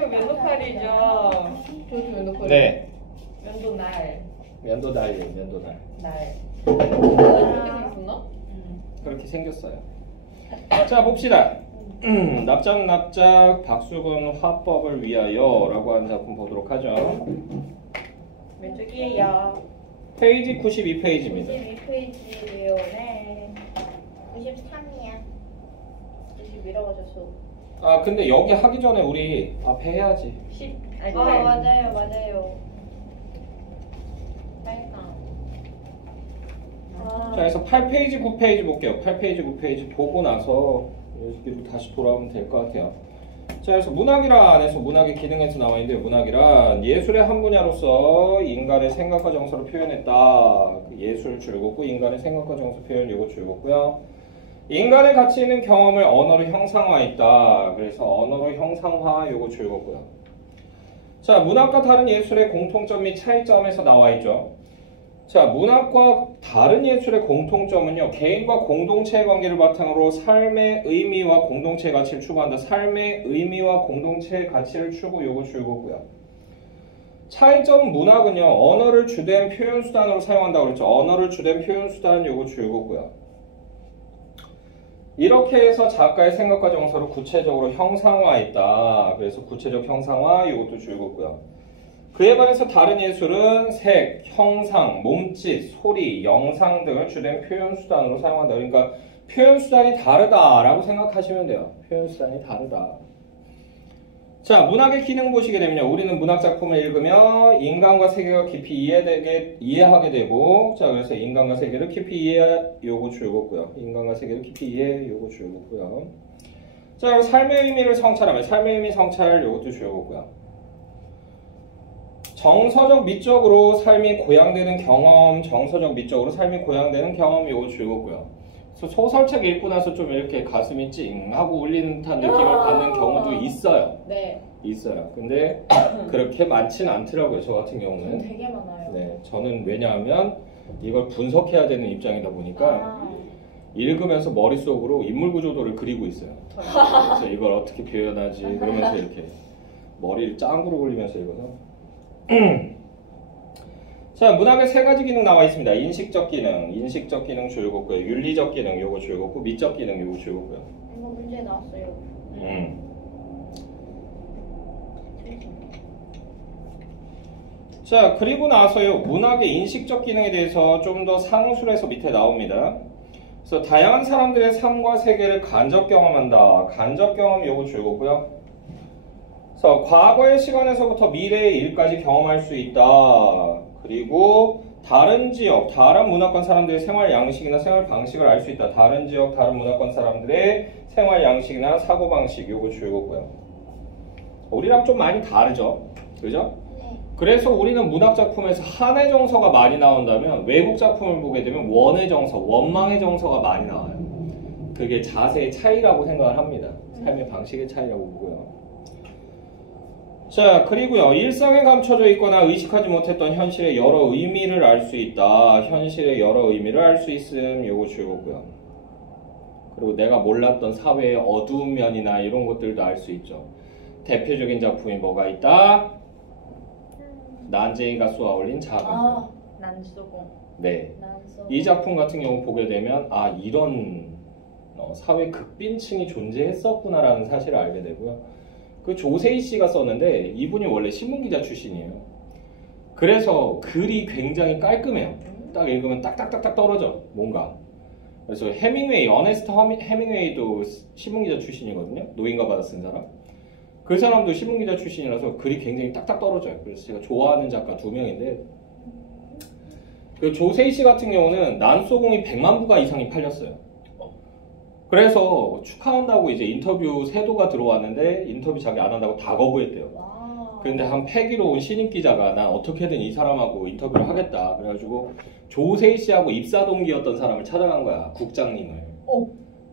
면도칼이죠. 저도 면도칼. 네. 면도날. 면도날이에요, 면도날. 날. 그렇게 생겼나? 그렇게 생겼어요. 자, 봅시다. 납작 박수근 화법을 위하여 라고 하는 작품 보도록 하죠. 왼쪽이에요. 페이지 92페이지입니다. 92페이지예요. 네. 93이야. 91라고 아, 근데 여기 하기 전에 우리 앞에 해야지. 10. 아니, 맞아요. 빨강. 자, 그래서 8페이지, 9페이지 볼게요. 8페이지, 9페이지 보고 나서 여기로 다시 돌아오면 될 것 같아요. 자, 그래서 문학이란 안에서 문학의 기능에서 나와 있는데, 문학이란 예술의 한 분야로서 인간의 생각과 정서를 표현했다. 예술 줄굼고 인간의 생각과 정서 표현 요거 줄굼고요. 인간의 가치 있는 경험을 언어로 형상화했다. 그래서 언어로 형상화 요거 줄굼고요. 자, 문학과 다른 예술의 공통점 및 차이점에서 나와 있죠. 자, 문학과 다른 예술의 공통점은요, 개인과 공동체의 관계를 바탕으로 삶의 의미와 공동체의 가치를 추구한다. 삶의 의미와 공동체의 가치를 추구 요거 줄굼고요. 차이점 문학은요, 언어를 주된 표현 수단으로 사용한다고 그랬죠. 언어를 주된 표현 수단 요거 줄굼고요. 이렇게 해서 작가의 생각과 정서를 구체적으로 형상화했다. 그래서 구체적 형상화 이것도 줄굼고요. 그에 반해서 다른 예술은 색, 형상, 몸짓, 소리, 영상 등을 주된 표현 수단으로 사용한다. 그러니까 표현 수단이 다르다라고 생각하시면 돼요. 표현 수단이 다르다. 자, 문학의 기능 보시게 되면요. 우리는 문학 작품을 읽으며 인간과 세계가 깊이 이해하게 되고, 자, 그래서 인간과 세계를 깊이 요거 줄굼고요. 인간과 세계를 깊이 요거 줄굼고요. 자, 그리고 삶의 의미를 성찰하면 삶의 의미 성찰 요것도 줄굼고요. 정서적 미적으로 삶이 고양되는 경험, 정서적 미적으로 삶이 고양되는 경험 요거 줄굼고요. 그래서 소설책 읽고 나서 좀 이렇게 가슴이 찡하고 울리는 듯한 느낌을 받는 경우도 있어요. 네. 있어요. 근데 그렇게 많지는 않더라고요. 저 같은 경우는. 되게 많아요. 네, 저는 왜냐하면 이걸 분석해야 되는 입장이다 보니까 읽으면서 머릿속으로 인물 구조도를 그리고 있어요. 그래서 이걸 어떻게 표현하지 그러면서 이렇게 머리를 짱구로 굴리면서 읽어서 자, 문학의 세 가지 기능 나와 있습니다. 인식적 기능 줄굼고요. 윤리적 기능 요거 줄굼고 미적 기능 요거 줄굼고요. 이거 문제 나왔어요. 자, 그리고 나서요, 문학의 인식적 기능에 대해서 좀 더 상술해서 밑에 나옵니다. 그래서 다양한 사람들의 삶과 세계를 간접 경험한다. 간접 경험 요거 줄굼고요. 그래서 과거의 시간에서부터 미래의 일까지 경험할 수 있다. 그리고 다른 지역, 다른 문화권 사람들의 생활 양식이나 생활 방식을 알 수 있다. 다른 지역, 다른 문화권 사람들의 생활 양식이나 사고 방식 요거 줄굼고요. 우리랑 좀 많이 다르죠, 그죠? 네. 그래서 우리는 문학 작품에서 한의 정서가 많이 나온다면 외국 작품을 보게 되면 원의 정서, 원망의 정서가 많이 나와요. 그게 자세의 차이라고 생각을 합니다. 삶의 방식의 차이라고 보고요. 자, 그리고요, 일상에 감춰져 있거나 의식하지 못했던 현실의 여러 의미를 알 수 있다. 현실의 여러 의미를 알 수 있음 요거 줄굼고요. 그리고 내가 몰랐던 사회의 어두운 면이나 이런 것들도 알 수 있죠. 대표적인 작품이 뭐가 있다? 난쟁이가 쏘아 올린 작은 공. 난수공. 네. 난소. 이 작품 같은 경우 보게 되면 아, 이런 사회 극빈층이 존재했었구나라는 사실을 알게 되고요. 그 조세희 씨가 썼는데 이분이 원래 신문기자 출신이에요. 그래서 글이 굉장히 깔끔해요. 딱 읽으면 딱딱딱딱 떨어져, 뭔가. 그래서 해밍웨이, 어네스트 해밍웨이도 신문기자 출신이거든요. 노인과 바다 쓴 사람. 그 사람도 신문기자 출신이라서 글이 굉장히 딱딱 떨어져요. 그래서 제가 좋아하는 작가 2명인데 그 조세희 씨 같은 경우는 난소공이 100만 부가 이상이 팔렸어요. 그래서 축하한다고 이제 인터뷰 세도가 들어왔는데 인터뷰 자기 안 한다고 다 거부했대요. 그런데 한 패기로 온 신입 기자가 난 어떻게든 이 사람하고 인터뷰를 하겠다. 그래가지고 조세희 씨하고 입사 동기였던 사람을 찾아간 거야. 국장님을.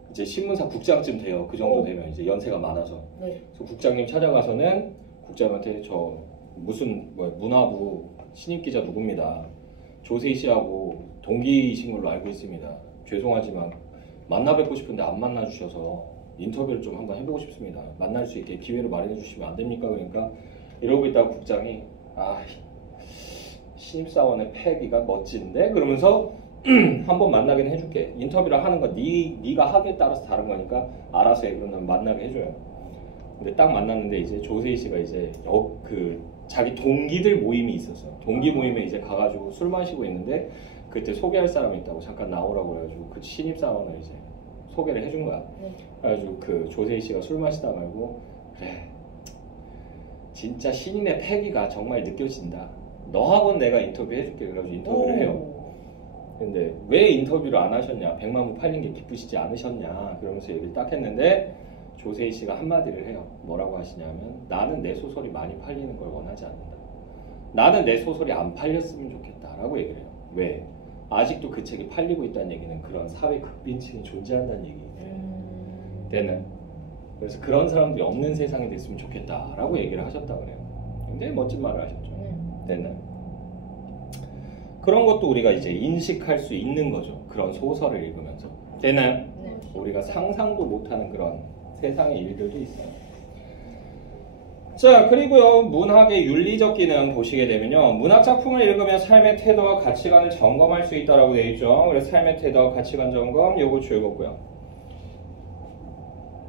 이제 신문사 국장쯤 돼요. 그 정도 되면 이제 연세가 많아서. 네. 그래서 국장님 찾아가서는 국장한테 저 무슨 문화부 신입 기자 누굽니다. 조세희 씨하고 동기이신 걸로 알고 있습니다. 죄송하지만 만나 뵙고 싶은데 안 만나 주셔서 인터뷰를 좀 한번 해보고 싶습니다. 만날 수 있게 기회를 마련해 주시면 안 됩니까? 그러니까 이러고 있다가 국장이 신입사원의 패기가 멋진데? 그러면서 한번 만나긴 해줄게. 인터뷰를 하는 거 네가 하기에 따라서 다른 거니까 알아서 해. 그러면 만나게 해줘요. 근데 딱 만났는데 이제 조세희 씨가 이제 자기 동기들 모임이 있었어요. 동기 모임에 이제 가가지고 술 마시고 있는데 그때 소개할 사람이 있다고 잠깐 나오라고 그래가지고 그 신입사원을 이제 소개를 해준 거야. 네. 그래가지고 그 조세희 씨가 술 마시다 말고 그래 진짜 신인의 패기가 정말 느껴진다. 너하고는 내가 인터뷰 해줄게. 그래가지고 인터뷰를 해요. 근데 왜 인터뷰를 안 하셨냐? 100만 부 팔린 게 기쁘시지 않으셨냐? 그러면서 얘기를 딱 했는데 조세희 씨가 한마디를 해요. 뭐라고 하시냐면 나는 내 소설이 많이 팔리는 걸 원하지 않는다. 나는 내 소설이 안 팔렸으면 좋겠다라고 얘기를 해요. 왜? 아직도 그 책이 팔리고 있다는 얘기는 그런 사회 극빈층이 존재한다는 얘기예요. 때는 그래서 그런 사람들이 없는 세상이 됐으면 좋겠다라고 얘기를 하셨다 그래요. 굉장히 멋진 말을 하셨죠. 때는 그런 것도 우리가 이제 인식할 수 있는 거죠. 그런 소설을 읽으면서 때는 네. 우리가 상상도 못하는 그런 세상의 일들도 있어요. 자, 그리고요 문학의 윤리적 기능 보시게 되면요, 문학 작품을 읽으면 삶의 태도와 가치관을 점검할 수 있다라고 되어 있죠. 그래서 삶의 태도와 가치관 점검 요거 즐겁고요.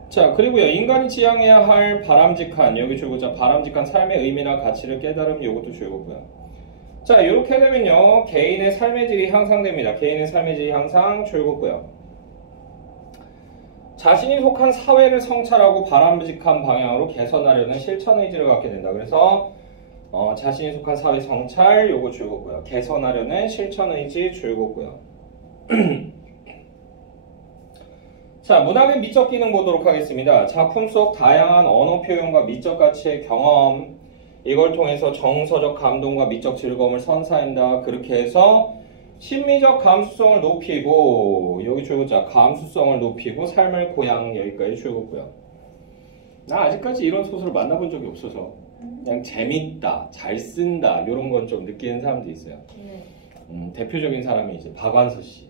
자, 그리고요 인간이 지향해야 할 바람직한, 여기 줄고자 바람직한 삶의 의미나 가치를 깨달음, 요것도 즐겁고요. 자, 이렇게 되면요 개인의 삶의 질이 향상됩니다. 개인의 삶의 질이 향상 즐겁고요. 자신이 속한 사회를 성찰하고 바람직한 방향으로 개선하려는 실천 의지를 갖게 된다. 그래서 자신이 속한 사회 성찰 요거 즐겁고요. 개선하려는 실천 의지 즐겁고요. 자, 문학의 미적 기능 보도록 하겠습니다. 작품 속 다양한 언어 표현과 미적 가치의 경험, 이걸 통해서 정서적 감동과 미적 즐거움을 선사한다. 그렇게 해서 심미적 감수성을 높이고, 여기 줄고자 감수성을 높이고 삶을 고양, 여기까지 줄고요. 나 아직까지 이런 소설을 만나본 적이 없어서 그냥 재밌다, 잘 쓴다 이런 건 좀 느끼는 사람도 있어요. 대표적인 사람이 이제 박완서 씨.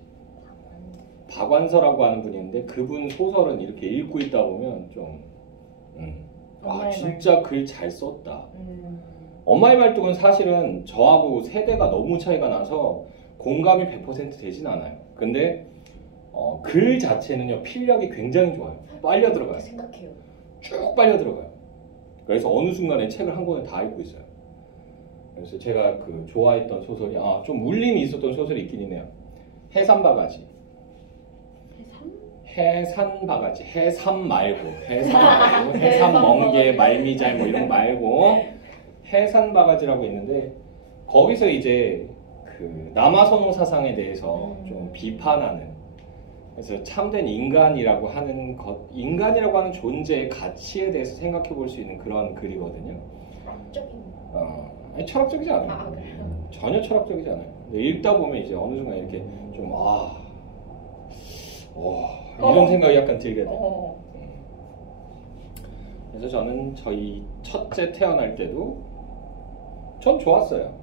박완서라고 하는 분이 있는데 그분 소설은 이렇게 읽고 있다 보면 좀 진짜 글 잘 썼다. 엄마의 말뚝은 사실은 저하고 세대가 너무 차이가 나서 공감이 100% 되진 않아요. 근데 글 자체는요 필력이 굉장히 좋아요. 빨려 들어가요. 생각해요. 쭉 빨려 들어가요. 그래서 어느 순간에 책을 한 권을 다 읽고 있어요. 그래서 제가 그 좋아했던 소설이 좀 울림이 있었던 소설이 있긴 해요. 해산바가지. 해산바가지. 해삼 말고 해삼 멍게 말미잘 뭐 이런 거 말고 해산바가지라고 있는데 거기서 이제 그 남아선호 사상에 대해서 좀 비판하는, 그래서 참된 인간이라고 하는 인간이라고 하는 존재의 가치에 대해서 생각해 볼 수 있는 그런 글이거든요. 철학적인. 아니 철학적이지 않아요. 아, 그래요? 전혀 철학적이지 않아요. 근데 읽다 보면 이제 어느 순간 이렇게 좀 이런 생각이 약간 들게 돼요. 그래서 저는 저희 첫째 태어날 때도 전 좋았어요.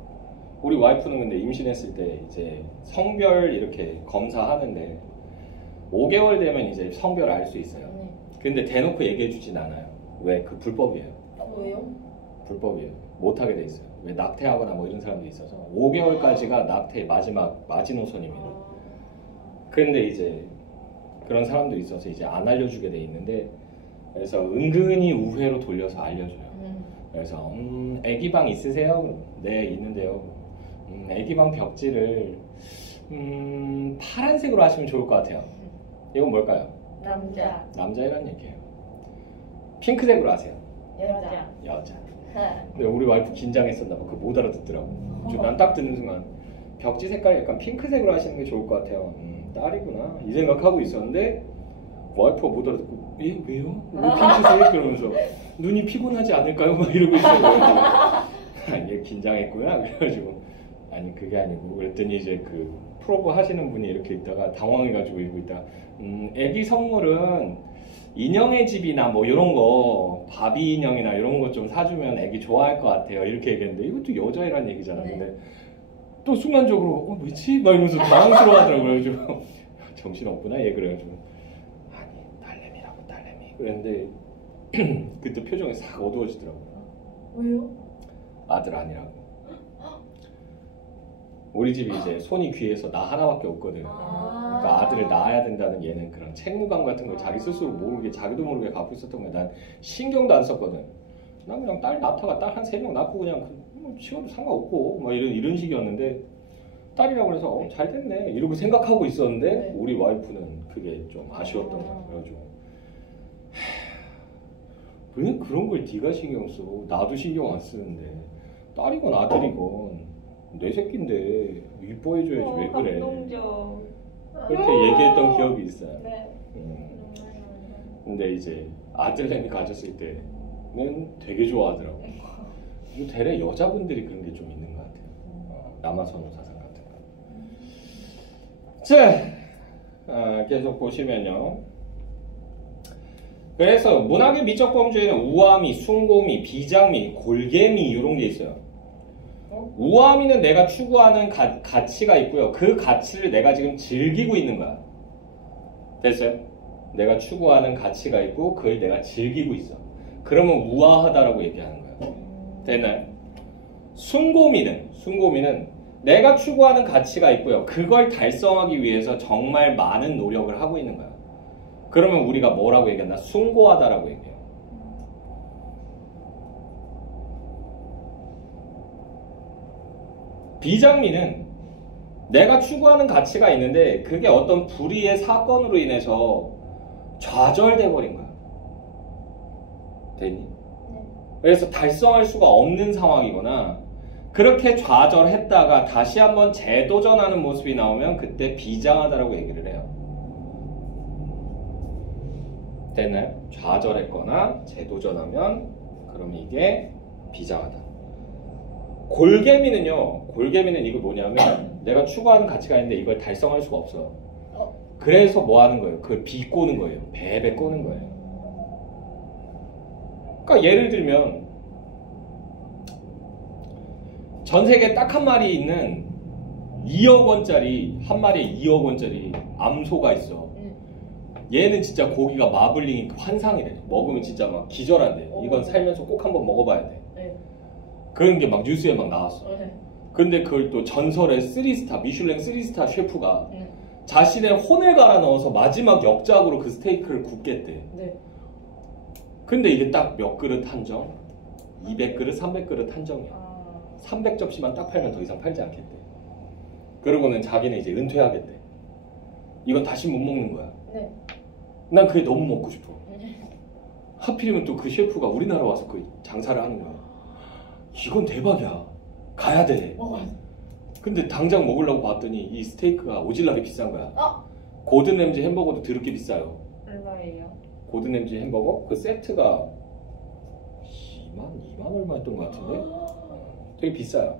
우리 와이프는 근데 임신했을 때 이제 성별 이렇게 검사하는데 5개월 되면 이제 성별을 알 수 있어요. 근데 대놓고 얘기해 주진 않아요. 왜? 그 불법이에요. 왜요? 불법이에요. 못하게 돼 있어요. 왜? 낙태하거나 뭐 이런 사람도 있어서 5개월까지가 낙태의 마지막 마지노선입니다. 근데 이제 그런 사람도 있어서 이제 안 알려주게 돼 있는데, 그래서 은근히 우회로 돌려서 알려줘요. 그래서 애기방 있으세요? 네, 있는데요. 애기방 벽지를 파란색으로 하시면 좋을 것 같아요. 이건 뭘까요? 남자. 남자애란 얘기예요. 핑크색으로 하세요. 여자. 여자. 근데 우리 와이프 긴장했었나 봐. 그거 못 알아듣더라고. 난 딱 듣는 순간 벽지 색깔 약간 핑크색으로 하시는 게 좋을 것 같아요. 딸이구나 이 생각하고 있었는데 와이프가 못 알아듣고 왜요? 왜 핑크색? 그러면서 눈이 피곤하지 않을까요? 막 이러고 있어요. 아니 긴장했구나. 그래가지고 아니 그게 아니고, 그랬더니 이제 그 프로브 하시는 분이 이렇게 있다가 당황해가지고 이러고 있다. 애기 선물은 인형의 집이나 뭐 이런 거 바비 인형이나 이런 거 좀 사주면 애기 좋아할 것 같아요. 이렇게 얘기했는데 이것도 여자애란 얘기잖아. 네. 근데 또 순간적으로 뭐지? 막 이러면서 당황스러워하더라고요. 그래가지고 정신없구나 얘. 그래가지고 아니 딸내미라고 딸내미 그랬는데 그때 표정이 싹 어두워지더라고요. 왜요? 아들 아니라고. 우리 집이 이제 손이 귀해서 나 하나밖에 없거든. 그러니까 아들을 낳아야 된다는 얘는 그런 책무감 같은 걸 자기 스스로 모르게 자기도 모르게 갖고 있었던 거야. 난 신경도 안 썼거든. 난 그냥 딸 낳다가 딸 한 3명 낳고 그냥 치워도 상관없고 막 이런 식이었는데 딸이라고 해서 잘 됐네 이러고 생각하고 있었는데 네. 우리 와이프는 그게 좀 아쉬웠던 거야. 그래가지고 왜 그런 걸 네가 신경 써? 나도 신경 안 쓰는데 딸이건 아들이건 내 새끼인데 이뻐해줘야지 왜 그래? 감동적. 그렇게 얘기했던 기억이 있어요. 네. 근데 이제 아들내미 가졌을 때는 되게 좋아하더라고. 이거 대래 여자분들이 그런 게 좀 있는 것 같아요. 남아선호 사상 같은 거. 자, 계속 보시면요. 그래서 문학의 미적 범주에는 우아미, 숭고미, 비장미, 골개미 이런 게 있어요. 우아미는 내가 추구하는 가치가 있고요. 그 가치를 내가 지금 즐기고 있는 거야. 됐어요? 내가 추구하는 가치가 있고 그걸 내가 즐기고 있어. 그러면 우아하다라고 얘기하는 거야. 됐나요? 숭고미는 내가 추구하는 가치가 있고요. 그걸 달성하기 위해서 정말 많은 노력을 하고 있는 거야. 그러면 우리가 뭐라고 얘기했나? 숭고하다라고 얘기해요. 비장미는 내가 추구하는 가치가 있는데 그게 어떤 불의의 사건으로 인해서 좌절돼 버린 거야. 됐니? 네. 그래서 달성할 수가 없는 상황이거나 그렇게 좌절했다가 다시 한번 재도전하는 모습이 나오면 그때 비장하다라고 얘기를 해요. 됐나요? 좌절했거나 재도전하면 그러면 이게 비장하다. 골개미는 이거 뭐냐면 내가 추구하는 가치가 있는데 이걸 달성할 수가 없어. 그래서 뭐 하는 거예요? 그걸 비꼬는 거예요. 배배 꼬는 거예요. 그러니까 예를 들면 전 세계에 딱 한 마리 있는 2억 원짜리 한 마리에 2억 원짜리 암소가 있어. 얘는 진짜 고기가 마블링이 환상이래. 먹으면 진짜 막 기절한대. 이건 살면서 꼭 한번 먹어봐야 돼. 네. 그런 게 막 뉴스에 막 나왔어. 네. 근데 그걸 또 전설의 3스타 미슐랭 3스타 셰프가 네. 자신의 혼을 갈아 넣어서 마지막 역작으로 그 스테이크를 굽겠대. 네. 근데 이게 딱 몇 그릇 한정? 200그릇, 300그릇 한정이야. 300접시만 딱 팔면 더 이상 팔지 않겠대. 그러고는 자기는 이제 은퇴하겠대. 이건 다시 못 먹는 거야. 네. 난 그게 너무 먹고 싶어. 하필이면 또 그 셰프가 우리나라 와서 그 장사를 하는 거야. 이건 대박이야. 가야 돼. 근데 당장 먹으려고 봤더니 이 스테이크가 오질나게 비싼 거야. 고든 램지 햄버거도 더럽게 비싸요. 얼마예요? 고든 램지 햄버거 그 세트가 2만 얼마 했던 것 같은데 되게 비싸요.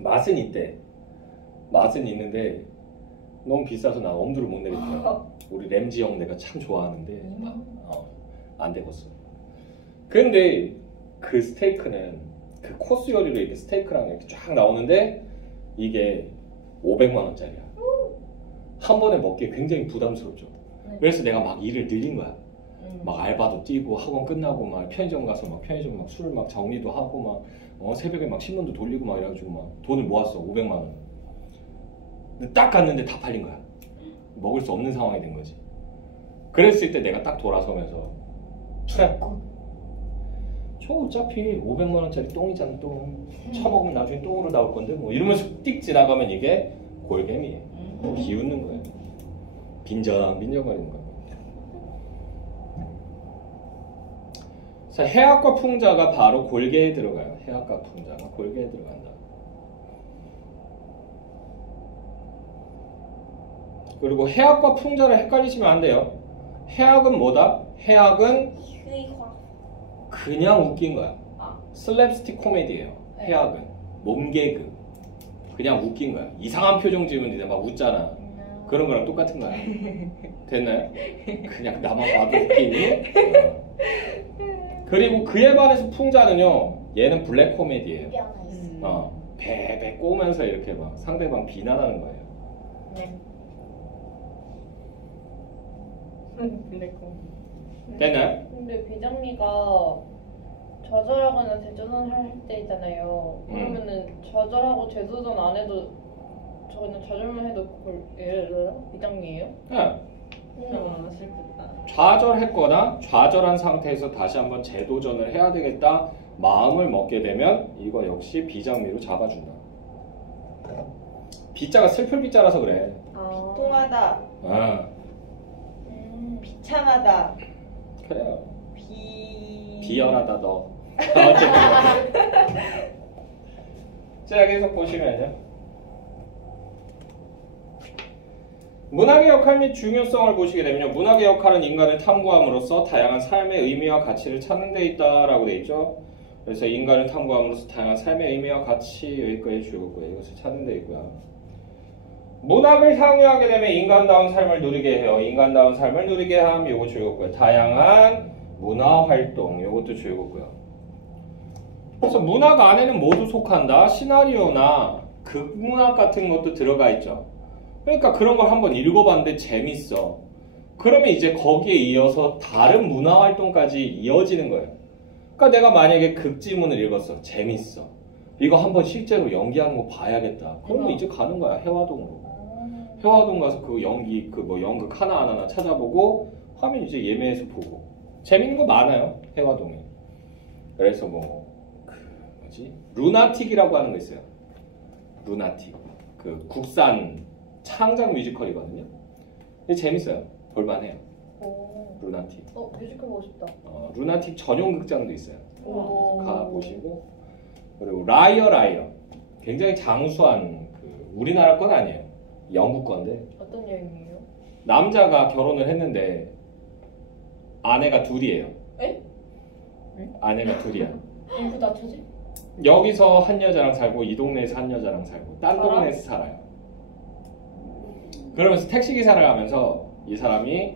맛은 있대. 맛은 있는데 너무 비싸서 나 엄두를 못 내겠더라고. 우리 램지 형 내가 참 좋아하는데 안 되겠어. 근데 그 스테이크는 그 코스 요리로 이렇게 스테이크랑 이렇게 쫙 나오는데 이게 500만 원짜리야. 한 번에 먹기 굉장히 부담스럽죠. 그래서 내가 막 일을 늘린 거야. 막 알바도 뛰고 학원 끝나고 막 편의점 가서 막 편의점 막 술 막 정리도 하고 막 새벽에 막 신문도 돌리고 막 이래가지고 막 돈을 모았어. 500만 원. 근데 딱 갔는데 다 팔린 거야. 먹을 수 없는 상황이 된 거지. 그랬을 때 내가 딱 돌아서면서 저 어차피 500만 원짜리 똥이잖아. 똥 처먹으면 나중에 똥으로 나올 건데 뭐 이러면서 띡 지나가면 이게 골개미예요. 비웃는 거예요. 빈정거리는 거예요. 자, 해악과 풍자가 바로 골개에 들어가요. 해악과 풍자가 골개에 들어간다. 그리고 해악과 풍자를 헷갈리시면 안 돼요. 해악은 뭐다? 해악은 그냥 웃긴 거야. 슬랩스틱 코미디예요. 해악은 몸개그. 그냥 웃긴 거야. 이상한 표정 지으면 이제 막 웃잖아. 그런 거랑 똑같은 거야. 됐나요? 그냥 나만 봐도 웃기니? 그리고 그에 반해서 풍자는요. 얘는 블랙 코미디예요. 배배 꼬면서 이렇게 막 상대방 비난하는 거예요. 네. 블랙 코미디. 됐나요? 근데 비장미가 좌절하거나 재도전 할 때 있잖아요. 그러면은 좌절하고 재도전 안 해도 저는 좌절만 해도 그걸 예를 들어 비장미예요? 네. 아, 슬프다. 좌절했거나 좌절한 상태에서 다시 한번 재도전을 해야 되겠다 마음을 먹게 되면 이거 역시 비장미로 잡아준다. 비자가 슬플 비자라서 그래. 통하다. 아, 비참하다. 그래요. 비. 비열하다 너. 어쨌든. 자, 계속 보시면요. 문학의 역할 및 중요성을 보시게 되면요. 문학의 역할은 인간을 탐구함으로써 다양한 삶의 의미와 가치를 찾는 데 있다라고 돼 있죠. 그래서 인간을 탐구함으로써 다양한 삶의 의미와 가치 여기까지 줄였고요. 이것을 찾는 데 있고요. 문학을 향유하게 되면 인간다운 삶을 누리게 해요. 인간다운 삶을 누리게 함 요거 줄였고요. 다양한 문화 활동 요것도 줄였고요. 그래서 문학 안에는 모두 속한다. 시나리오나 극문학 같은 것도 들어가 있죠. 그러니까 그런 걸 한번 읽어봤는데 재밌어. 그러면 이제 거기에 이어서 다른 문화 활동까지 이어지는 거예요. 그러니까 내가 만약에 극지문을 읽었어. 재밌어. 이거 한번 실제로 연기하는 거 봐야겠다. 그러면 이제 가는 거야. 해화동으로. 해화동 가서 그 연기, 그 뭐 연극 하나하나 찾아보고 하면 이제 예매해서 보고. 재밌는 거 많아요. 해화동에. 그래서 루나틱이라고 하는 거 있어요. 루나틱. 그 국산 창작 뮤지컬이거든요. 근데 재밌어요. 볼만해요. 루나틱. 뮤지컬 보고 싶다. 루나틱 전용 극장도 있어요. 오. 가보시고. 그리고 라이어 라이어. 굉장히 장수한 우리나라 건 아니에요. 영국 건데. 어떤 여행이에요? 남자가 결혼을 했는데 아내가 둘이에요. 에? 아내가 둘이야. 인구 낮춰지? 여기서 한 여자랑 살고 이 동네에서 한 여자랑 살고 딴 동네에서 살아요. 그러면서 택시기사를 하면서 이 사람이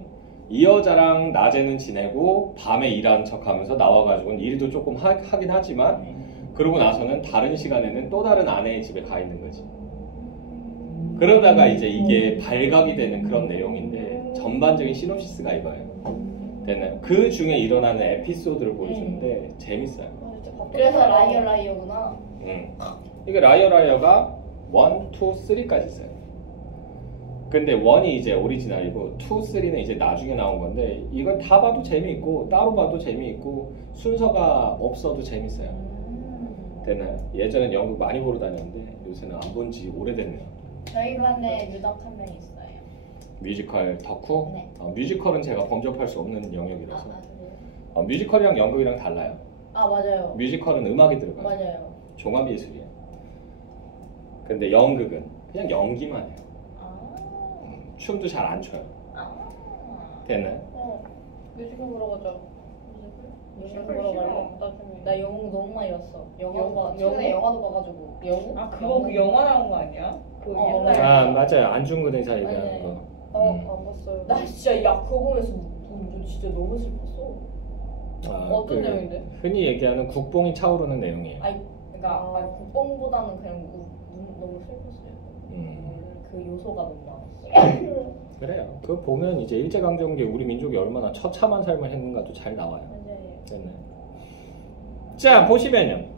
이 여자랑 낮에는 지내고 밤에 일하는 척하면서 나와가지고는 일도 조금 하긴 하지만 그러고 나서는 다른 시간에는 또 다른 아내의 집에 가 있는 거지. 그러다가 이제 이게 발각이 되는 그런 내용인데 전반적인 시놉시스가 이거예요. 됐나요? 그 중에 일어나는 에피소드를 보여주는데 재밌어요. 그래서 라이어 라이어구나. 이게 라이어 라이어가 1, 2, 3까지 있어요. 근데 1이 이제 오리지널이고 2, 3는 이제 나중에 나온 건데 이건 다 봐도 재미있고 따로 봐도 재미있고 순서가 없어도 재밌어요. 됐나요? 예전엔 연극 많이 보러 다녔는데 요새는 안 본 지 오래됐네요. 저희 반에 유덕 한 명 있어요. 뮤지컬 덕후? 네. 뮤지컬은 제가 범접할 수 없는 영역이라서 그래요? 뮤지컬이랑 연극이랑 달라요. 맞아요. 뮤지컬은 음악이 들어가요. 맞아요. 종합예술이에요. 근데 연극은 그냥 연기만 해요. 춤도 잘 안 춰요. 됐나요? 뮤지컬 보러 가자. 뮤지컬 뮤지컬 보러 싫어. 갈래? 나중에. 나 영웅 너무 많이 봤어. 영화? 최근에 영화도 봐가지고. 영웅? 그거 그 영화 나온 거 아니야? 그 옛날에. 맞아요. 안중근 의사 얘기하는 네. 거. 안 봤어요. 나 진짜 그거 보면서 진짜 너무 슬펐어. 어떤 내용인데? 흔히 얘기하는 국뽕이 차오르는 내용이에요. 그러니까 국뽕보다는 그냥 너무 슬펐어요. 그 요소가 너무 많았어. 그래요. 그거 보면 이제 일제강점기에 우리 민족이 얼마나 처참한 삶을 했는가도 잘 나와요. 맞아요. 됐나요? 자, 보시면요.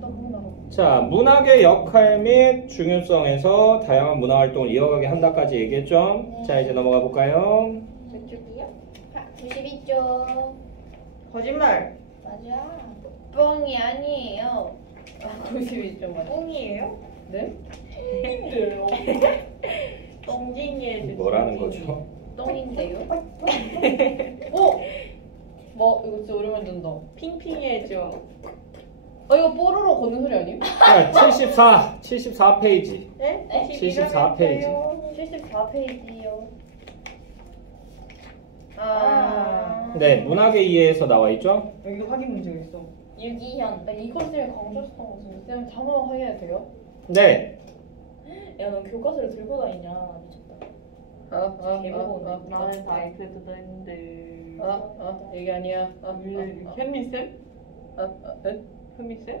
나 몰라. 자, 문학의 역할 및 중요성에서 다양한 문화 활동을 이어가게 한다까지 얘기했죠. 네. 자, 이제 넘어가 볼까요? 저쪽이야? 92쪽. 거짓말. 맞아. 뻥이 아니에요. 92쪽 맞아. 똥이에요? 네? 똥쟁이의 뭐라는 거죠? 똥인데요? 이거 진짜 오랜만에 듣는다. 핑핑해줘. 이거 뽀로로 걷는 소리 아님? 74페이지. 네? 74페이지. 74페이지요. 네, 문학에 의해서 나와 있죠? 여기도 확인 문제가 있어. 유기현. 나 이걸 쌤이 강조했던 거 같은데 쌤 단어 확인해도 돼요? 네. 야, 너 교과서를 들고 다니냐? 미쳤다. 대부분 나는 다 엑셀도 다했는데. 얘기 아니야. 현미쌤? 현미쌤?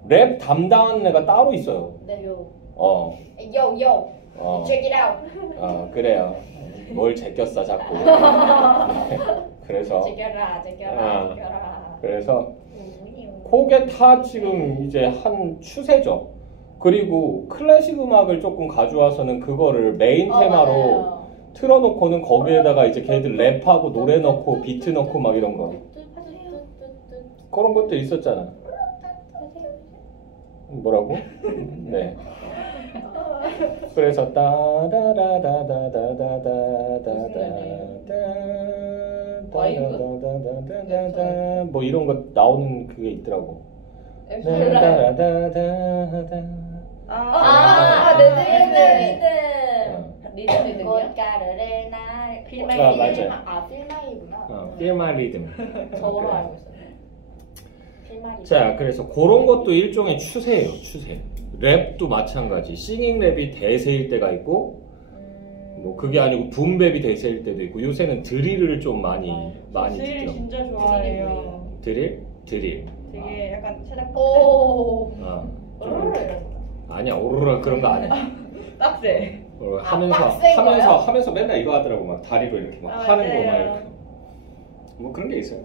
랩 담당하는 애가 따로 있어요. 네. 요. 어, Yo yo. 어, Check it out. 그래요. 뭘 제꼈어 자꾸. 네. 그래서 제껴라. 그래서 그게 다 지금 이제 한 추세죠. 그리고 클래식 음악을 조금 가져와서는 그거를 메인 테마로 맞아요. 틀어놓고는 거기에다가 이제 걔들 랩하고 노래 넣고 비트 넣고 막 이런 거 그런 것도 있었잖아. 뭐라고? 네. 그래서 따다다다다다다다다다다다다다다다 뭐 이런 거 나오는 그게 있더라고. 아, 리듬 리듬이야? 꽃가루를 날 아, 맞아요. 아, 필마이구나. 필마 리듬. 저거로 알고 있었네. 필마이. 자, 그래서 그런 것도 일종의 추세예요. 추세. 랩도 마찬가지. 싱잉 랩이 대세일 때가 있고, 뭐 그게 아니고 붐랩이 대세일 때도 있고, 요새는 드릴을 좀 많이 드릴 듣더라고. 진짜 좋아해요. 드릴? 되게 약간 살짝 오. 좀 아니야, 오로라 그런 거 아니야. 빡세. 빡센 거야? 하면서 맨날 이거 하더라고. 막 다리로 이렇게 막 하는 거 막 맞아요. 이렇게. 뭐 그런 게 있어요.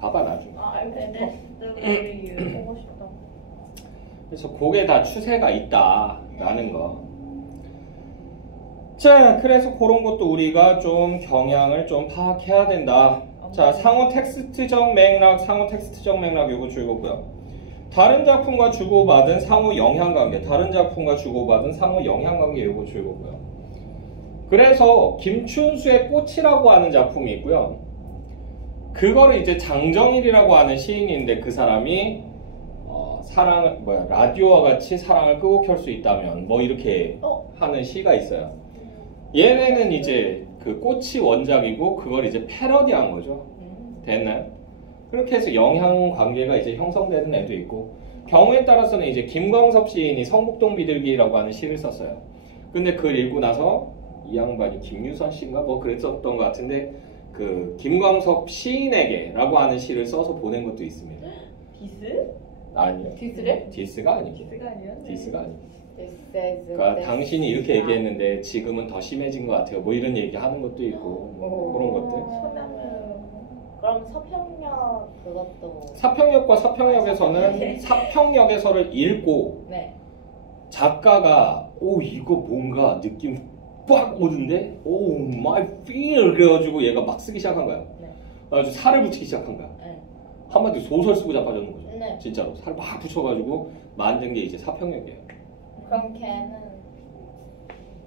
봐봐 나중에. 알고 SW. 보고 싶다. 그래서 그게 다 추세가 있다라는 거. 자, 그래서 그런 것도 우리가 좀 경향을 좀 파악해야 된다. 자, 상호 텍스트적 맥락, 상호 텍스트적 맥락 요거 줄거고요. 다른 작품과 주고받은 상호 영향관계, 다른 작품과 주고받은 상호 영향관계 요거 줄거고요. 그래서 김춘수의 꽃이라고 하는 작품이 있고요. 그거를 이제 장정일이라고 하는 시인인데 그 사람이 라디오와 같이 사랑을 끄고 켤 수 있다면 뭐 이렇게 하는 시가 있어요. 얘네는 이제 그 꽃이 원작이고 그걸 이제 패러디한 거죠. 됐나요? 그렇게 해서 영향 관계가 이제 형성되는 애도 있고 경우에 따라서는 이제 김광섭 시인이 성북동 비둘기라고 하는 시를 썼어요. 근데 그걸 읽고 나서 이 양반이 김유선 씨인가 뭐 그랬었던 것 같은데 그 김광섭 시인에게라고 하는 시를 써서 보낸 것도 있습니다. 디스? 아니요. 디스래? 디스가 아니고. 디스가 아니야? 디스가 아니고. 그러니까 당신이 이렇게 얘기했는데 지금은 더 심해진 것 같아요. 뭐 이런 얘기 하는 것도 있고 뭐 그런 것들. 그럼 서평역 그것도 사평역과 서평역에서는 사평역에서를 읽고 네. 작가가 오 이거 뭔가 느낌 빡 오는데 오 마이 feel 그래가지고 얘가 막 쓰기 시작한 거야. 네. 아주 살을 붙이기 시작한 거야. 네. 한마디로 소설 쓰고 자빠졌는 거죠. 네. 진짜로 살을 막 붙여가지고 만든 게 이제 사평역이에요. 그럼 걔는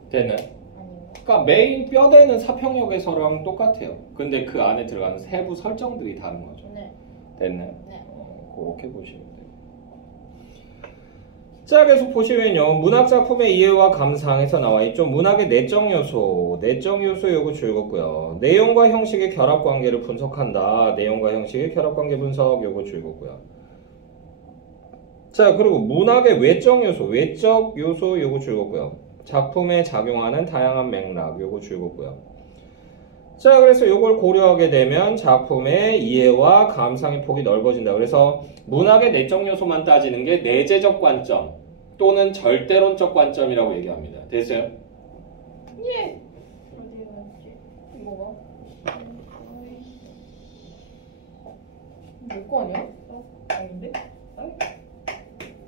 되나요? 아니요. 그러니까 메인 뼈대는 사평역에서랑 똑같아요. 근데 그 안에 들어가는 세부 설정들이 다른 거죠. 네. 됐나요? 네. 그렇게 보시면 돼요. 자, 그래서 보시면요. 문학작품의 이해와 감상에서 나와 있죠. 문학의 내적 요소 요거 줄거고요. 내용과 형식의 결합관계를 분석한다. 내용과 형식의 결합관계 분석 요거 줄거고요. 자, 그리고 문학의 외적 요소 요거 줄거고요. 작품에 작용하는 다양한 맥락 요거 줄거고요. 자, 그래서 요걸 고려하게 되면 작품의 이해와 감상의 폭이 넓어진다. 그래서 문학의 내적 요소만 따지는 게 내재적 관점 또는 절대론적 관점이라고 얘기합니다. 됐어요? 예. 어디 갔지? 뭐가? 내 거 아니야? 아닌데?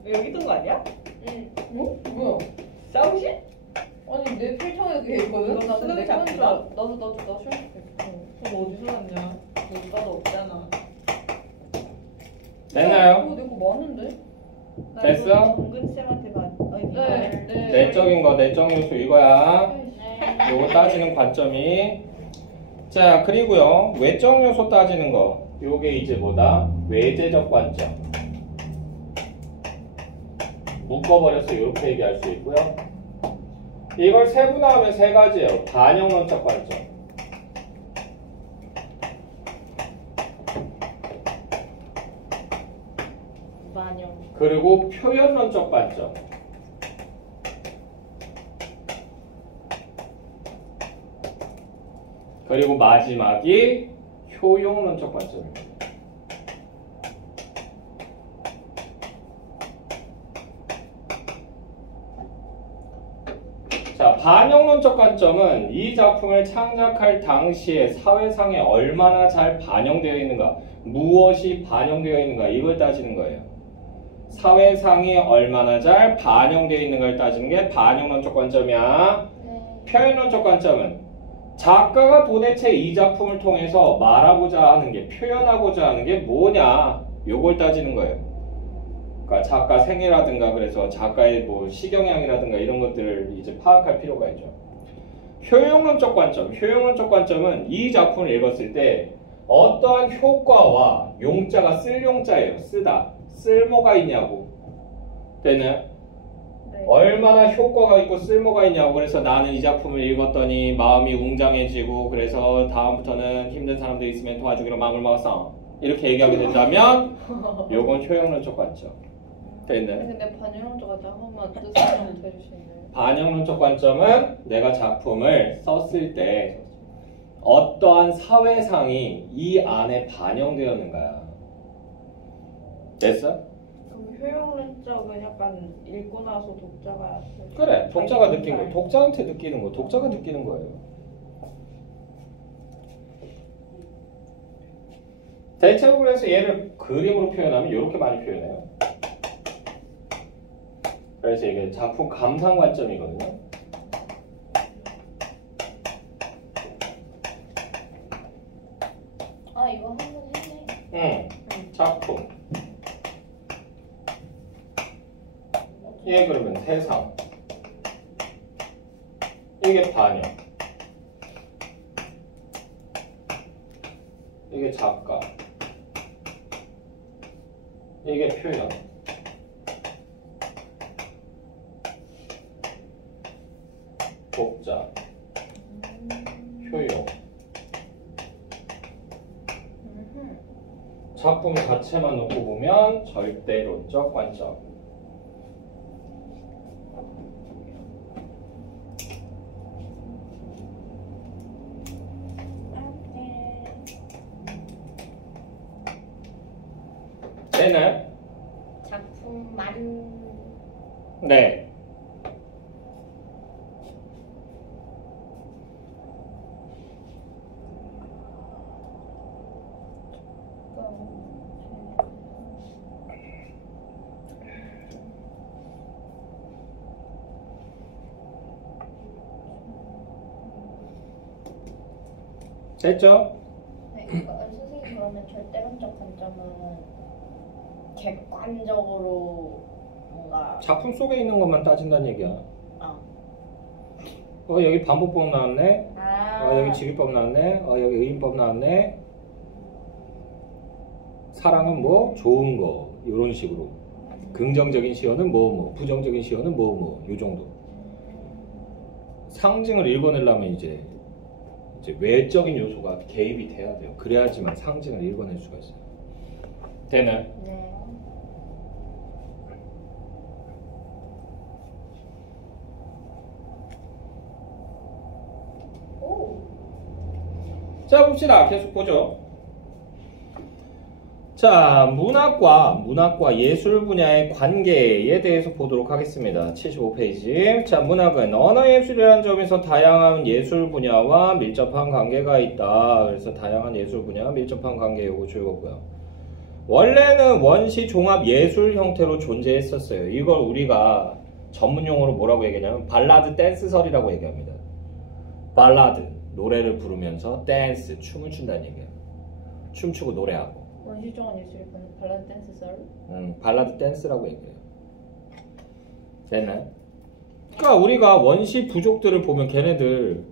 여기 있던 거 아니야? 응. 뭐? 뭐야? 싸우시? 아니 내 필통에 그게 있거든? 이거 나도 수능 내 거인 줄 잡지다? 알았어. 나도 시험 그럼 어디서 났냐? 여기가도 없잖아. 됐나요? 내 거 많은데? 나 됐어? 이거 정근쌤한테 네. 내적인 거, 내적 요소 이거야. 네. 요거 따지는 관점이. 자, 그리고요. 외적 요소 따지는 거. 요게 이제 뭐다? 외재적 관점. 묶어버려서 이렇게 얘기할 수 있고요. 이걸 세분화하면 세 가지예요. 반영론적 관점. 반영. 그리고 표현론적 관점. 그리고 마지막이 효용론적 관점입니다. 자, 반영론적 관점은 이 작품을 창작할 당시에 사회상에 얼마나 잘 반영되어 있는가, 무엇이 반영되어 있는가 이걸 따지는 거예요. 사회상이 얼마나 잘 반영되어 있는가를 따지는 게 반영론적 관점이야. 네. 표현론적 관점은 작가가 도대체 이 작품을 통해서 말하고자 하는 게, 표현하고자 하는 게 뭐냐 요걸 따지는 거예요. 그러니까 작가 생애라든가 그래서 작가의 뭐 시경향이라든가 이런 것들을 이제 파악할 필요가 있죠. 효용론적 관점, 효용론적 관점은 이 작품을 읽었을 때 어떠한 효과와, 용자가 쓸 용자예요. 쓰다, 쓸모가 있냐고. 때는 네. 얼마나 효과가 있고 쓸모가 있냐고. 그래서 나는 이 작품을 읽었더니 마음이 웅장해지고 그래서 다음부터는 힘든 사람들 있으면 도와주기로 마음을 먹었어, 이렇게 얘기하게 된다면 요건 효용론적 관점. 됐네. 근데 반영론적 관점 한 번만 뜻을 좀 해주시나요? 반영론적 관점은 내가 작품을 썼을 때 어떠한 사회상이 이 안에 반영되었는가야. 됐어? 그럼 효용론적은 약간 읽고 나서 독자가 그래, 독자가 자기 느낀 거, 생각. 독자한테 느끼는 거, 독자가 느끼는 거예요. 대체로 그래서 얘를 그림으로 표현하면 이렇게 많이 표현해요. 그래서 이게 작품 감상 관점이거든요. 아 이거 한 번 했네. 작품. 얘 그러면 세상. 이게 반영. 이게 작가. 이게 표현. 독자. 효용. 작품 자체만 놓고 보면 절대론적 관점. 되나요? 작품 만. 네. 됐죠? 네, 선생님 그러면 절대론적 관점은 객관적으로 뭔가 작품 속에 있는 것만 따진다는 얘기야. 아. 여기 반복법 나왔네. 아. 여기 직위법 나왔네. 여기 의인법 나왔네. 사랑은 뭐? 좋은 거. 이런 식으로. 긍정적인 시어는 뭐, 부정적인 시어는 뭐, 요 정도. 상징을 읽어내려면 이제 외적인 요소가 개입이 돼야 돼요. 그래야지만 상징을 읽어낼 수가 있어요. 되나요? 네. 오. 자, 봅시다. 계속 보죠. 자, 문학과 예술 분야의 관계에 대해서 보도록 하겠습니다. 75페이지. 자, 문학은 언어예술이라는 점에서 다양한 예술 분야와 밀접한 관계가 있다. 그래서 다양한 예술 분야와 밀접한 관계 요거 줄거고요. 원래는 원시 종합 예술 형태로 존재했었어요. 이걸 우리가 전문 용어로 뭐라고 얘기하냐면 발라드 댄스설이라고 얘기합니다. 발라드, 노래를 부르면서 댄스, 춤을 춘다는 얘기예요. 춤추고 노래하고. 원시종합 예술이 발라드 댄스 썰? 발라드 댄스라고 얘기해요. 됐나요? 그러니까 우리가 원시 부족들을 보면 걔네들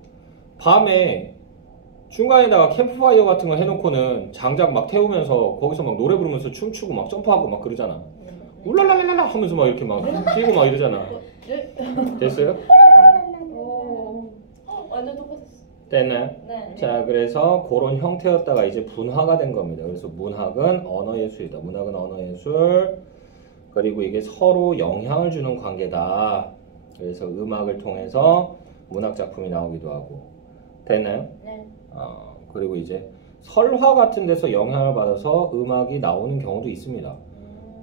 밤에 중간에다가 캠프파이어 같은 거 해놓고는 장작 막 태우면서 거기서 막 노래 부르면서 춤추고 막 점프하고 막 그러잖아. 울랄랄랄라 하면서 막 이렇게 막 뛰고 막 이러잖아. 됐어요? 오. 완전 똑같았어. 됐나요? 네. 자, 그래서 그런 형태였다가 이제 분화가 된 겁니다. 그래서 문학은 언어예술이다. 문학은 언어예술. 그리고 이게 서로 영향을 주는 관계다. 그래서 음악을 통해서 문학 작품이 나오기도 하고. 됐나요? 네. 그리고 이제 설화 같은 데서 영향을 받아서 음악이 나오는 경우도 있습니다.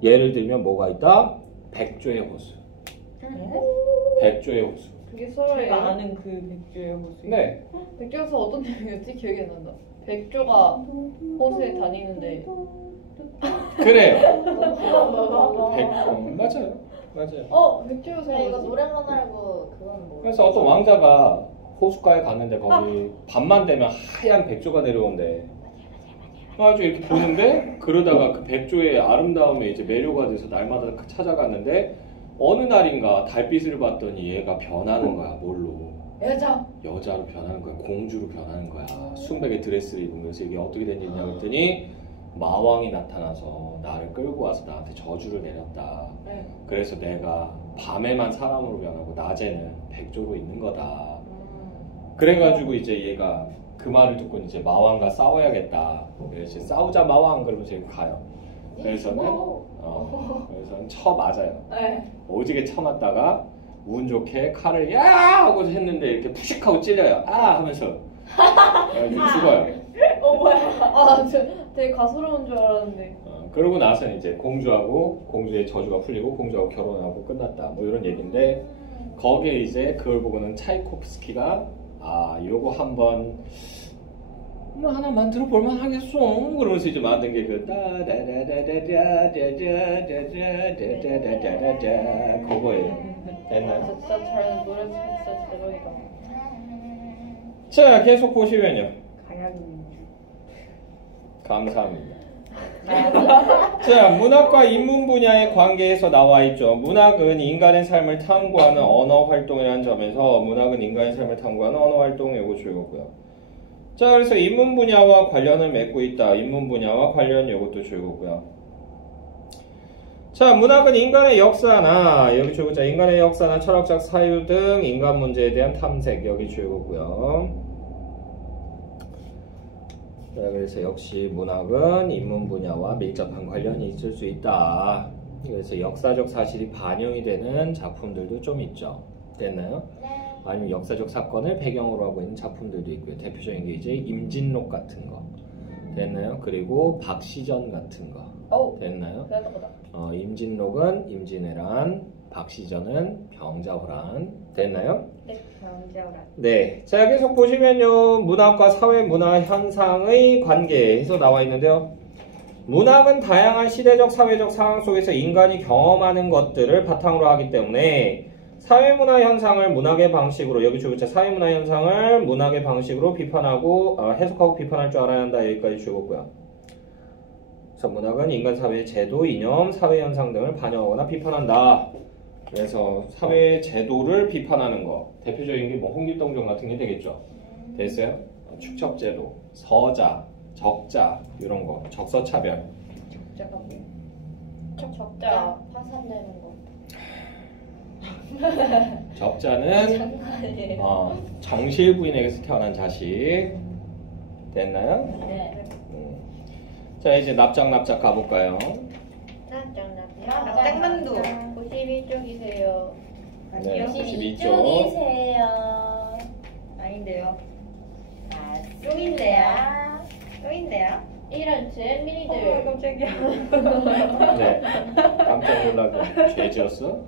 예를 들면 뭐가 있다? 백조의 호수. 백조의 호수. 그게 제가 설화예요? 아는 그 백조의 호수. 네. 백조에서 어떤 내용이었지? 기억이 안 난다. 백조가 호수에 다니는데 그래요. 너무 맞아요. 백조에서 그래 이거 노래만 알고 그건 뭐 그래서 어떤 왕자가 호숫가에 갔는데 거기 밤만 되면 하얀 백조가 내려온대. 아주 이렇게 보는데 그러다가 그 백조의 아름다움에 이제 매료가 돼서 날마다 찾아갔는데 어느 날인가 달빛을 봤더니 얘가 변하는 거야. 뭘로? 여자로 변하는 거야. 공주로 변하는 거야. 순백의 드레스를 입은 거야. 그래서 이게 어떻게 된 일이냐 그랬더니 마왕이 나타나서 나를 끌고 와서 나한테 저주를 내렸다. 네. 그래서 내가 밤에만 사람으로 변하고 낮에는 백조로 있는 거다. 그래가지고 이제 얘가 그 말을 듣고 이제 마왕과 싸워야겠다. 그래서 이제 싸우자 마왕 그러면서 이렇게 가요. 그래서는 그래서는 쳐 맞아요. 네. 오지게 쳐맞다가 운 좋게 칼을 야 하고 했는데 이렇게 푸식하고 찔려요. 아 하면서 그래가지고 죽어요. 뭐야? 저 되게 가소로운 줄 알았는데. 그러고 나서는 이제 공주의 저주가 풀리고 공주하고 결혼하고 끝났다. 뭐 이런 얘기인데 거기에 이제 그걸 보고는 차이코프스키가 요거 한번 뭐 하나 만들어 볼만 하겠어. 그러면서 이제 만든 게 그 따다다다다다다다다다다다다다다 그거예요. 됐나요? 진짜 잘 노래 진짜 대박이다. 자 계속 보시면요. 가야금인주. 감사합니다. 자, 문학과 인문 분야의 관계에서 나와 있죠. 문학은 인간의 삶을 탐구하는 언어 활동이라는 점에서 문학은 인간의 삶을 탐구하는 언어 활동이 요거 줄거고요. 자, 그래서 인문 분야와 관련을 맺고 있다. 인문 분야와 관련 요것도 줄거고요. 자, 문학은 인간의 역사나 여기 줄거자 인간의 역사나 철학적 사유 등 인간 문제에 대한 탐색 여기 줄거고요. 자, 그래서 역시 문학은 인문 분야와 밀접한 관련이 있을 수 있다. 그래서 역사적 사실이 반영이 되는 작품들도 좀 있죠. 됐나요? 아니면 역사적 사건을 배경으로 하고 있는 작품들도 있고요. 대표적인 게 이제 임진록 같은 거. 됐나요? 그리고 박시전 같은 거. 됐나요? 임진록은 임진왜란, 박시전은 병자호란. 됐나요? 네, 병자호란. 네. 자, 계속 보시면요. 문학과 사회 문화 현상의 관계에서 나와 있는데요. 문학은 다양한 시대적 사회적 상황 속에서 인간이 경험하는 것들을 바탕으로 하기 때문에 사회 문화 현상을 문학의 방식으로 여기 주부자 사회 문화 현상을 문학의 방식으로 비판하고 해석하고 비판할 줄 알아야 한다. 여기까지 주었고요. 그래서 문학은 인간 사회의 제도, 이념, 사회 현상 등을 반영하거나 비판한다. 그래서 사회 제도를 비판하는 거 대표적인 게 뭐 홍길동정 같은 게 되겠죠. 됐어요? 축척제도, 서자, 적자 이런 거, 적서차별. 적자가 뭐야? 적자 파산되는 거. 적자는 장난 아니에요. 정실부인에게서 태어난 자식. 됐나요? 네. 자, 이제 납작 가볼까요? 납작만두. 92쪽이세요. 네, 92쪽. 92쪽이세요. 아닌데요. 쪽인데요. 쪽인데요. 이런 잼민이들. 깜짝이야. 네, 깜짝 놀라게 죄지었어?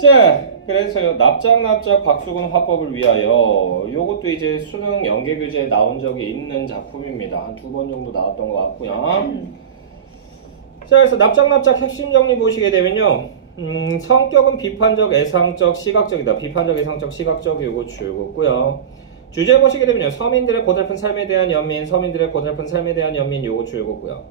자, 그래서요 납작 박수근 화법을 위하여 요것도 이제 수능 연계교재에 나온 적이 있는 작품입니다. 한 2번 정도 나왔던 것 같고요. 자, 그래서 납작 핵심 정리 보시게 되면요. 성격은 비판적, 애상적, 시각적이다. 비판적, 애상적, 시각적 요거 줄었고요. 주제 보시게 되면요. 서민들의 고달픈 삶에 대한 연민, 서민들의 고달픈 삶에 대한 연민 요거 줄었고요.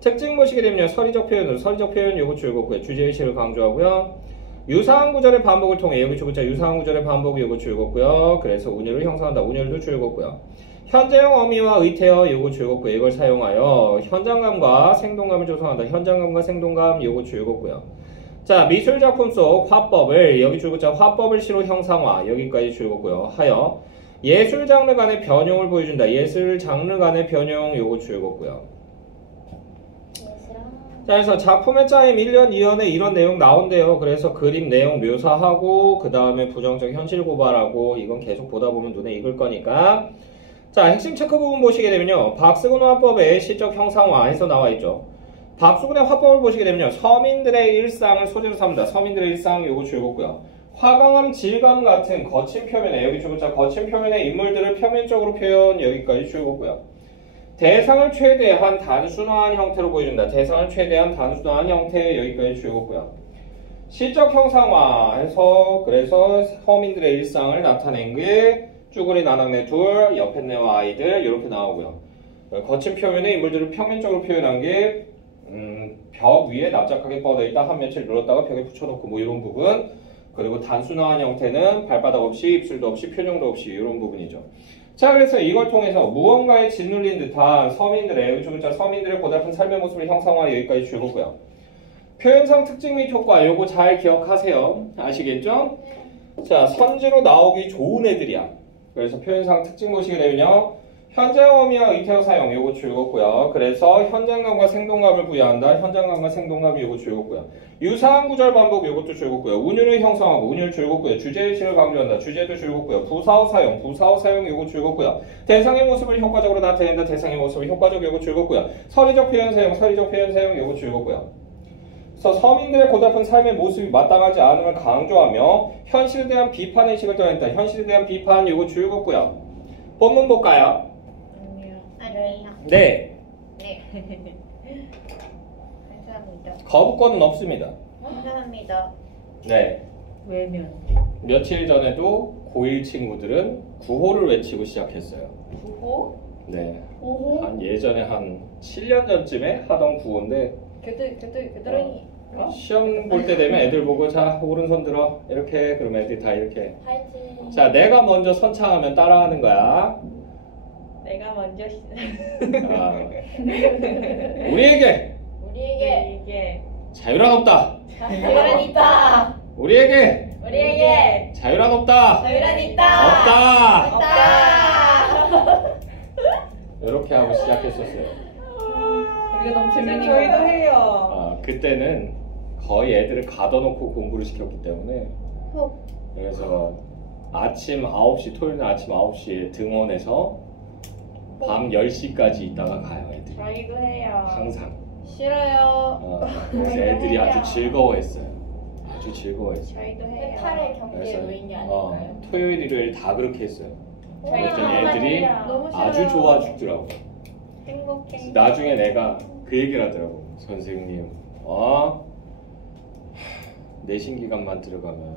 특징 보시게 되면요. 서리적 표현 요거 줄었고요. 주제의식을 강조하고요. 유사한 구절의 반복을 통해 여기 주구자 유사한 구절의 반복이 요거 줄었고요. 그래서 운율을 형성한다. 운율도 줄었고요. 현재형 어미와 의태어 요거 줄었고요. 이걸 사용하여 현장감과 생동감을 조성한다. 현장감과 생동감 요거 줄었고요. 자, 미술작품 속 화법을 여기 줄었자 화법을 시로 형상화 여기까지 줄었고요. 하여 예술 장르 간의 변형을 보여준다. 예술 장르 간의 변형 요거 줄었고요. 자, 그래서 작품의 짜임 1년, 2년에 이런 내용 나온대요. 그래서 그림 내용 묘사하고 그 다음에 부정적 현실 고발하고 이건 계속 보다 보면 눈에 익을 거니까. 자, 핵심 체크 부분 보시게 되면요. 박수근 화법의 시적 형상화해서 나와 있죠. 박수근의 화법을 보시게 되면요. 서민들의 일상을 소재로 삼는다. 서민들의 일상 요거 줄었고요. 화강암, 질감 같은 거친 표면에 여기 주문자 거친 표면의 인물들을 표면적으로 표현 여기까지 주고요. 대상을 최대한 단순화한 형태로 보여준다. 대상을 최대한 단순화한 형태 여기까지 주고요. 시적 형상화해서 그래서 서민들의 일상을 나타낸 게 쭈그린 아낙네 둘, 옆에네와 아이들 이렇게 나오고요. 거친 표면의 인물들을 평면적으로 표현한 게 벽 위에 납작하게 뻗어있다 한 며칠 눌렀다가 벽에 붙여놓고 뭐 이런 부분. 그리고 단순화한 형태는 발바닥 없이 입술도 없이 표정도 없이 이런 부분이죠. 자, 그래서 이걸 통해서 무언가에 짓눌린 듯한 서민들의 여기 주문자 서민들의 고달픈 삶의 모습을 형상화 여기까지 줄거고요. 표현상 특징 및 효과 요거 잘 기억하세요. 아시겠죠? 자, 선지로 나오기 좋은 애들이야. 그래서 표현상 특징 보시게 되면요. 현장어미와 의태어 사용 요거 줄겁고요. 그래서 현장감과 생동감을 부여한다. 현장감과 생동감이 요거 줄겁고요. 유사한 구절 반복 요것도 줄겁고요. 운율을 형성하고 운율 줄겁고요. 주제의식을 강조한다. 주제도 줄겁고요. 부사어 사용 요거 줄겁고요. 대상의 모습을 효과적으로 나타낸다. 대상의 모습을 효과적 요거 줄겁고요. 서리적 표현 사용 요거 줄겁고요. 그래서 서민들의 고달픈 삶의 모습이 마땅하지 않음을 강조하며 현실에 대한 비판의식을 떠낸다. 현실에 대한 비판 요거 줄겁고요. 본문 볼까요? 아니요. 네. 네. 감사합니다. 거부권은 없습니다. 감사합니다. 네. 외면. 며칠 전에도 고1 친구들은 구호를 외치고 시작했어요. 구호? 네. 오호? 한 예전에 한 7년 전쯤에 하던 구호인데 겨드랑이. 시험 볼 때 되면 애들 보고 자 오른손 들어 이렇게 그러면 애들이 다 이렇게 파이팅. 자 내가 먼저 선창하면 따라하는 거야. 내가 먼저 아, 우리에게 이게 자유란 없다. 자유란 있다. 우리에게 자유란 없다. 자유란 있다. 없다. 없다. 이렇게 하고 시작했었어요. 우리가 너무 재밌는 저희도 거야. 해요. 아, 그때는 거의 애들을 가둬놓고 공부를 시켰기 때문에 그래서 아침 9시 토요일 날 아침 9시에 등원해서 밤 10시까지 있다가 가요 애들이. 저희도 해요. 항상. 싫어요. 그래서 애들이 아주 즐거워했어요. 아주 즐거워했어요. 저희도 해요. 탈의 경계에 놓인 게 아닐까요? 토요일 일요일 다 그렇게 했어요. 저희도 그랬더니 애들이 너무 싫어요. 아주 좋아 죽더라고. 행복해. 나중에 내가 그 얘기를 하더라고. 선생님 내신 기간만 들어가면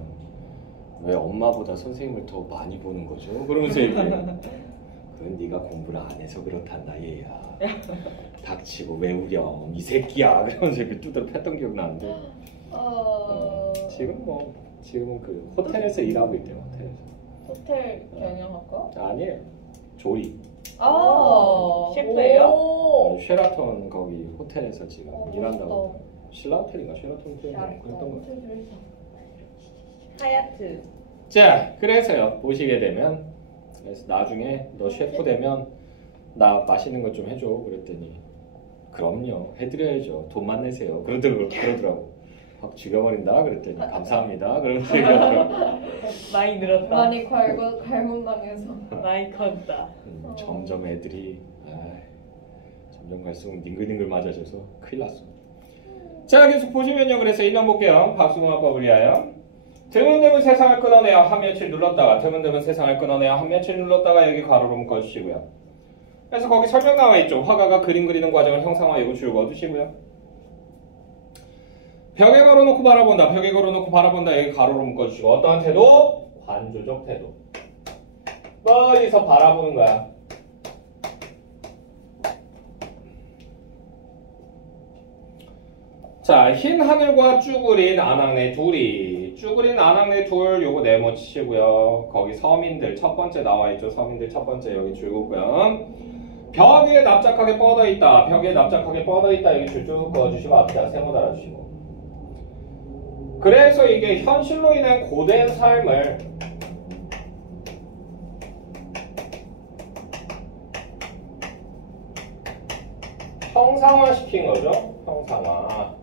왜 엄마보다 선생님을 더 많이 보는 거죠? 그러면서 얘기해. 그건 네가 공부를 안 해서 그렇단다 얘야. 닥치고 왜 우렴 이 새끼야. 그러면서 이렇게 두드러 팼던 기억 나는데 지금은 그 호텔에서 일하고 있대요. 호텔 경영학과? 아니에요. 조리. 셰프예요? 오. 쉐라톤 거기 호텔에서 지금 일한다고. 멋있다. 신라 호텔인가 쉐라톤 호텔인가 그랬던 거. 하얏트. 자, 그래서요. 보시게 되면 그래서 나중에 너 셰프 되면 나 맛있는 것 좀 해줘. 그랬더니 그럼요. 해드려야죠. 돈만 내세요. 그러더라고. 확 죽여버린다. 그랬더니 감사합니다. 그러면서 얘기하더라고. 많이 늘었다. 많이 갈굼당해서. 많이 컸다. 점점 애들이 점점 갈수록 닝글닝글 맞아져서 큰일 났어. 자, 계속 보시면요. 그래서 1번 볼게요. 박수공학법을 위하여. 드문드문 세상을 끊어내어 한 며칠 눌렀다가 드문드문 세상을 끊어내어 한 며칠 눌렀다가 여기 가로로 묶어주시고요. 그래서 거기 설명 나와 있죠. 화가가 그림 그리는 과정을 형상화 이거 줄거 두시고요. 벽에 걸어놓고 바라본다. 벽에 걸어놓고 바라본다. 여기 가로로 묶어주시고 어떠한 태도? 관조적 태도. 멀리서 바라보는 거야. 자, 흰 하늘과 쭈그린 아낙네 둘이 쭈그린 아낙네 둘 요거 네모 치시고요. 거기 서민들 첫 번째 나와 있죠. 서민들 첫 번째 여기 줄고요. 벽 위에 납작하게 뻗어 있다. 벽 위에 납작하게 뻗어 있다. 여기 줄 쭉 그어주시고 앞에 세모 달아주시고. 그래서 이게 현실로 인한 고된 삶을 형상화 시킨 거죠. 형상화.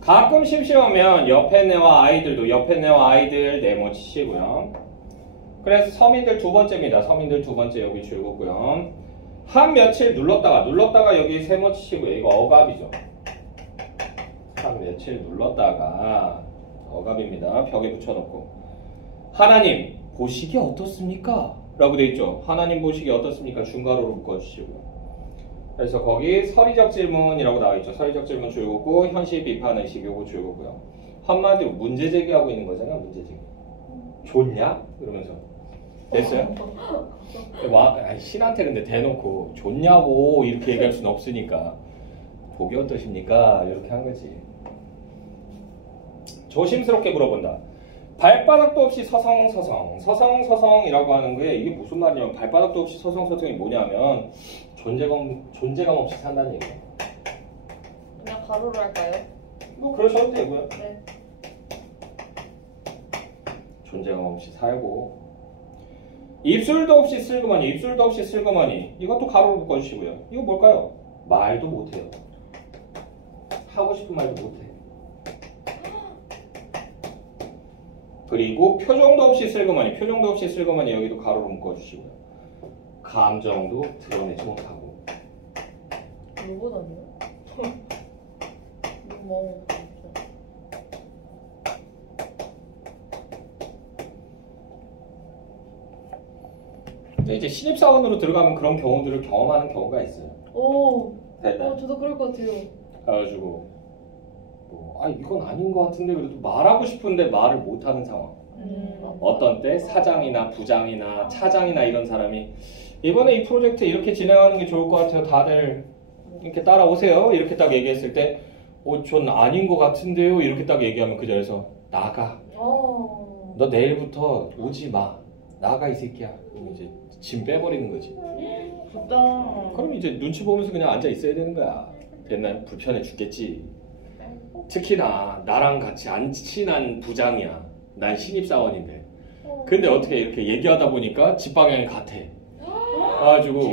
가끔 심심하면 옆에 네와 아이들 네모 치시고요. 그래서 서민들 두 번째입니다. 서민들 두 번째 여기 줄고요. 한 며칠 눌렀다가 여기 세모 치시고요. 이거 억압이죠. 한 며칠 눌렀다가 억압입니다. 벽에 붙여놓고 하나님 보시기 어떻습니까? 라고 되어 있죠. 하나님 보시기 어떻습니까? 중괄호로 묶어주시고요. 그래서 거기 서리적 질문이라고 나와 있죠. 서리적 질문 줄거고 현실 비판 의식 요거 줄거고요. 한마디로 문제 제기하고 있는 거잖아. 문제 제기. 좋냐? 그러면서 됐어요? 신한테 근데 대놓고 좋냐고 이렇게 얘기할 수는 없으니까 보기 어떠십니까? 이렇게 한 거지. 조심스럽게 물어본다. 발바닥도 없이 서성이라고 하는 게 이게 무슨 말이냐면 발바닥도 없이 서성이 뭐냐면 존재감 없이 산다는 얘기예요. 그냥 가로로 할까요? 뭐 그러셔도 되고요. 네. 존재감 없이 살고 입술도 없이 슬그머니 이것도 가로로 묶어주시고요. 이거 뭘까요? 말도 못해요. 하고 싶은 말도 못해. 그리고 표정도 없이 슬그머니 여기도 가로로 묶어주시고요. 감정도 드러내지 못하고. 로봇 아니에요? 뭐 근데 이제 신입사원으로 들어가면 그런 경우들을 경험하는 경우가 있어요. 오, 됐나요? 저도 그럴 것 같아요. 그래가지고 이건 아닌 것 같은데 그래도 말하고 싶은데 말을 못하는 상황. 어떤 때 사장이나 부장이나 차장이나 이런 사람이 이번에 이 프로젝트 이렇게 진행하는 게 좋을 것 같아요. 다들 이렇게 따라오세요. 이렇게 딱 얘기했을 때 전 아닌 것 같은데요. 이렇게 딱 얘기하면 그 자리에서 나가. 너 내일부터 오지 마. 나가 이 새끼야. 그럼 이제 짐 빼버리는 거지. 좋다. 그럼 이제 눈치 보면서 그냥 앉아 있어야 되는 거야. 됐나요? 불편해 죽겠지. 특히나 나랑 같이 안 친한 부장이야. 난 신입사원인데. 근데 어떻게 이렇게 얘기하다 보니까 집 방향이 같아. 그래가지고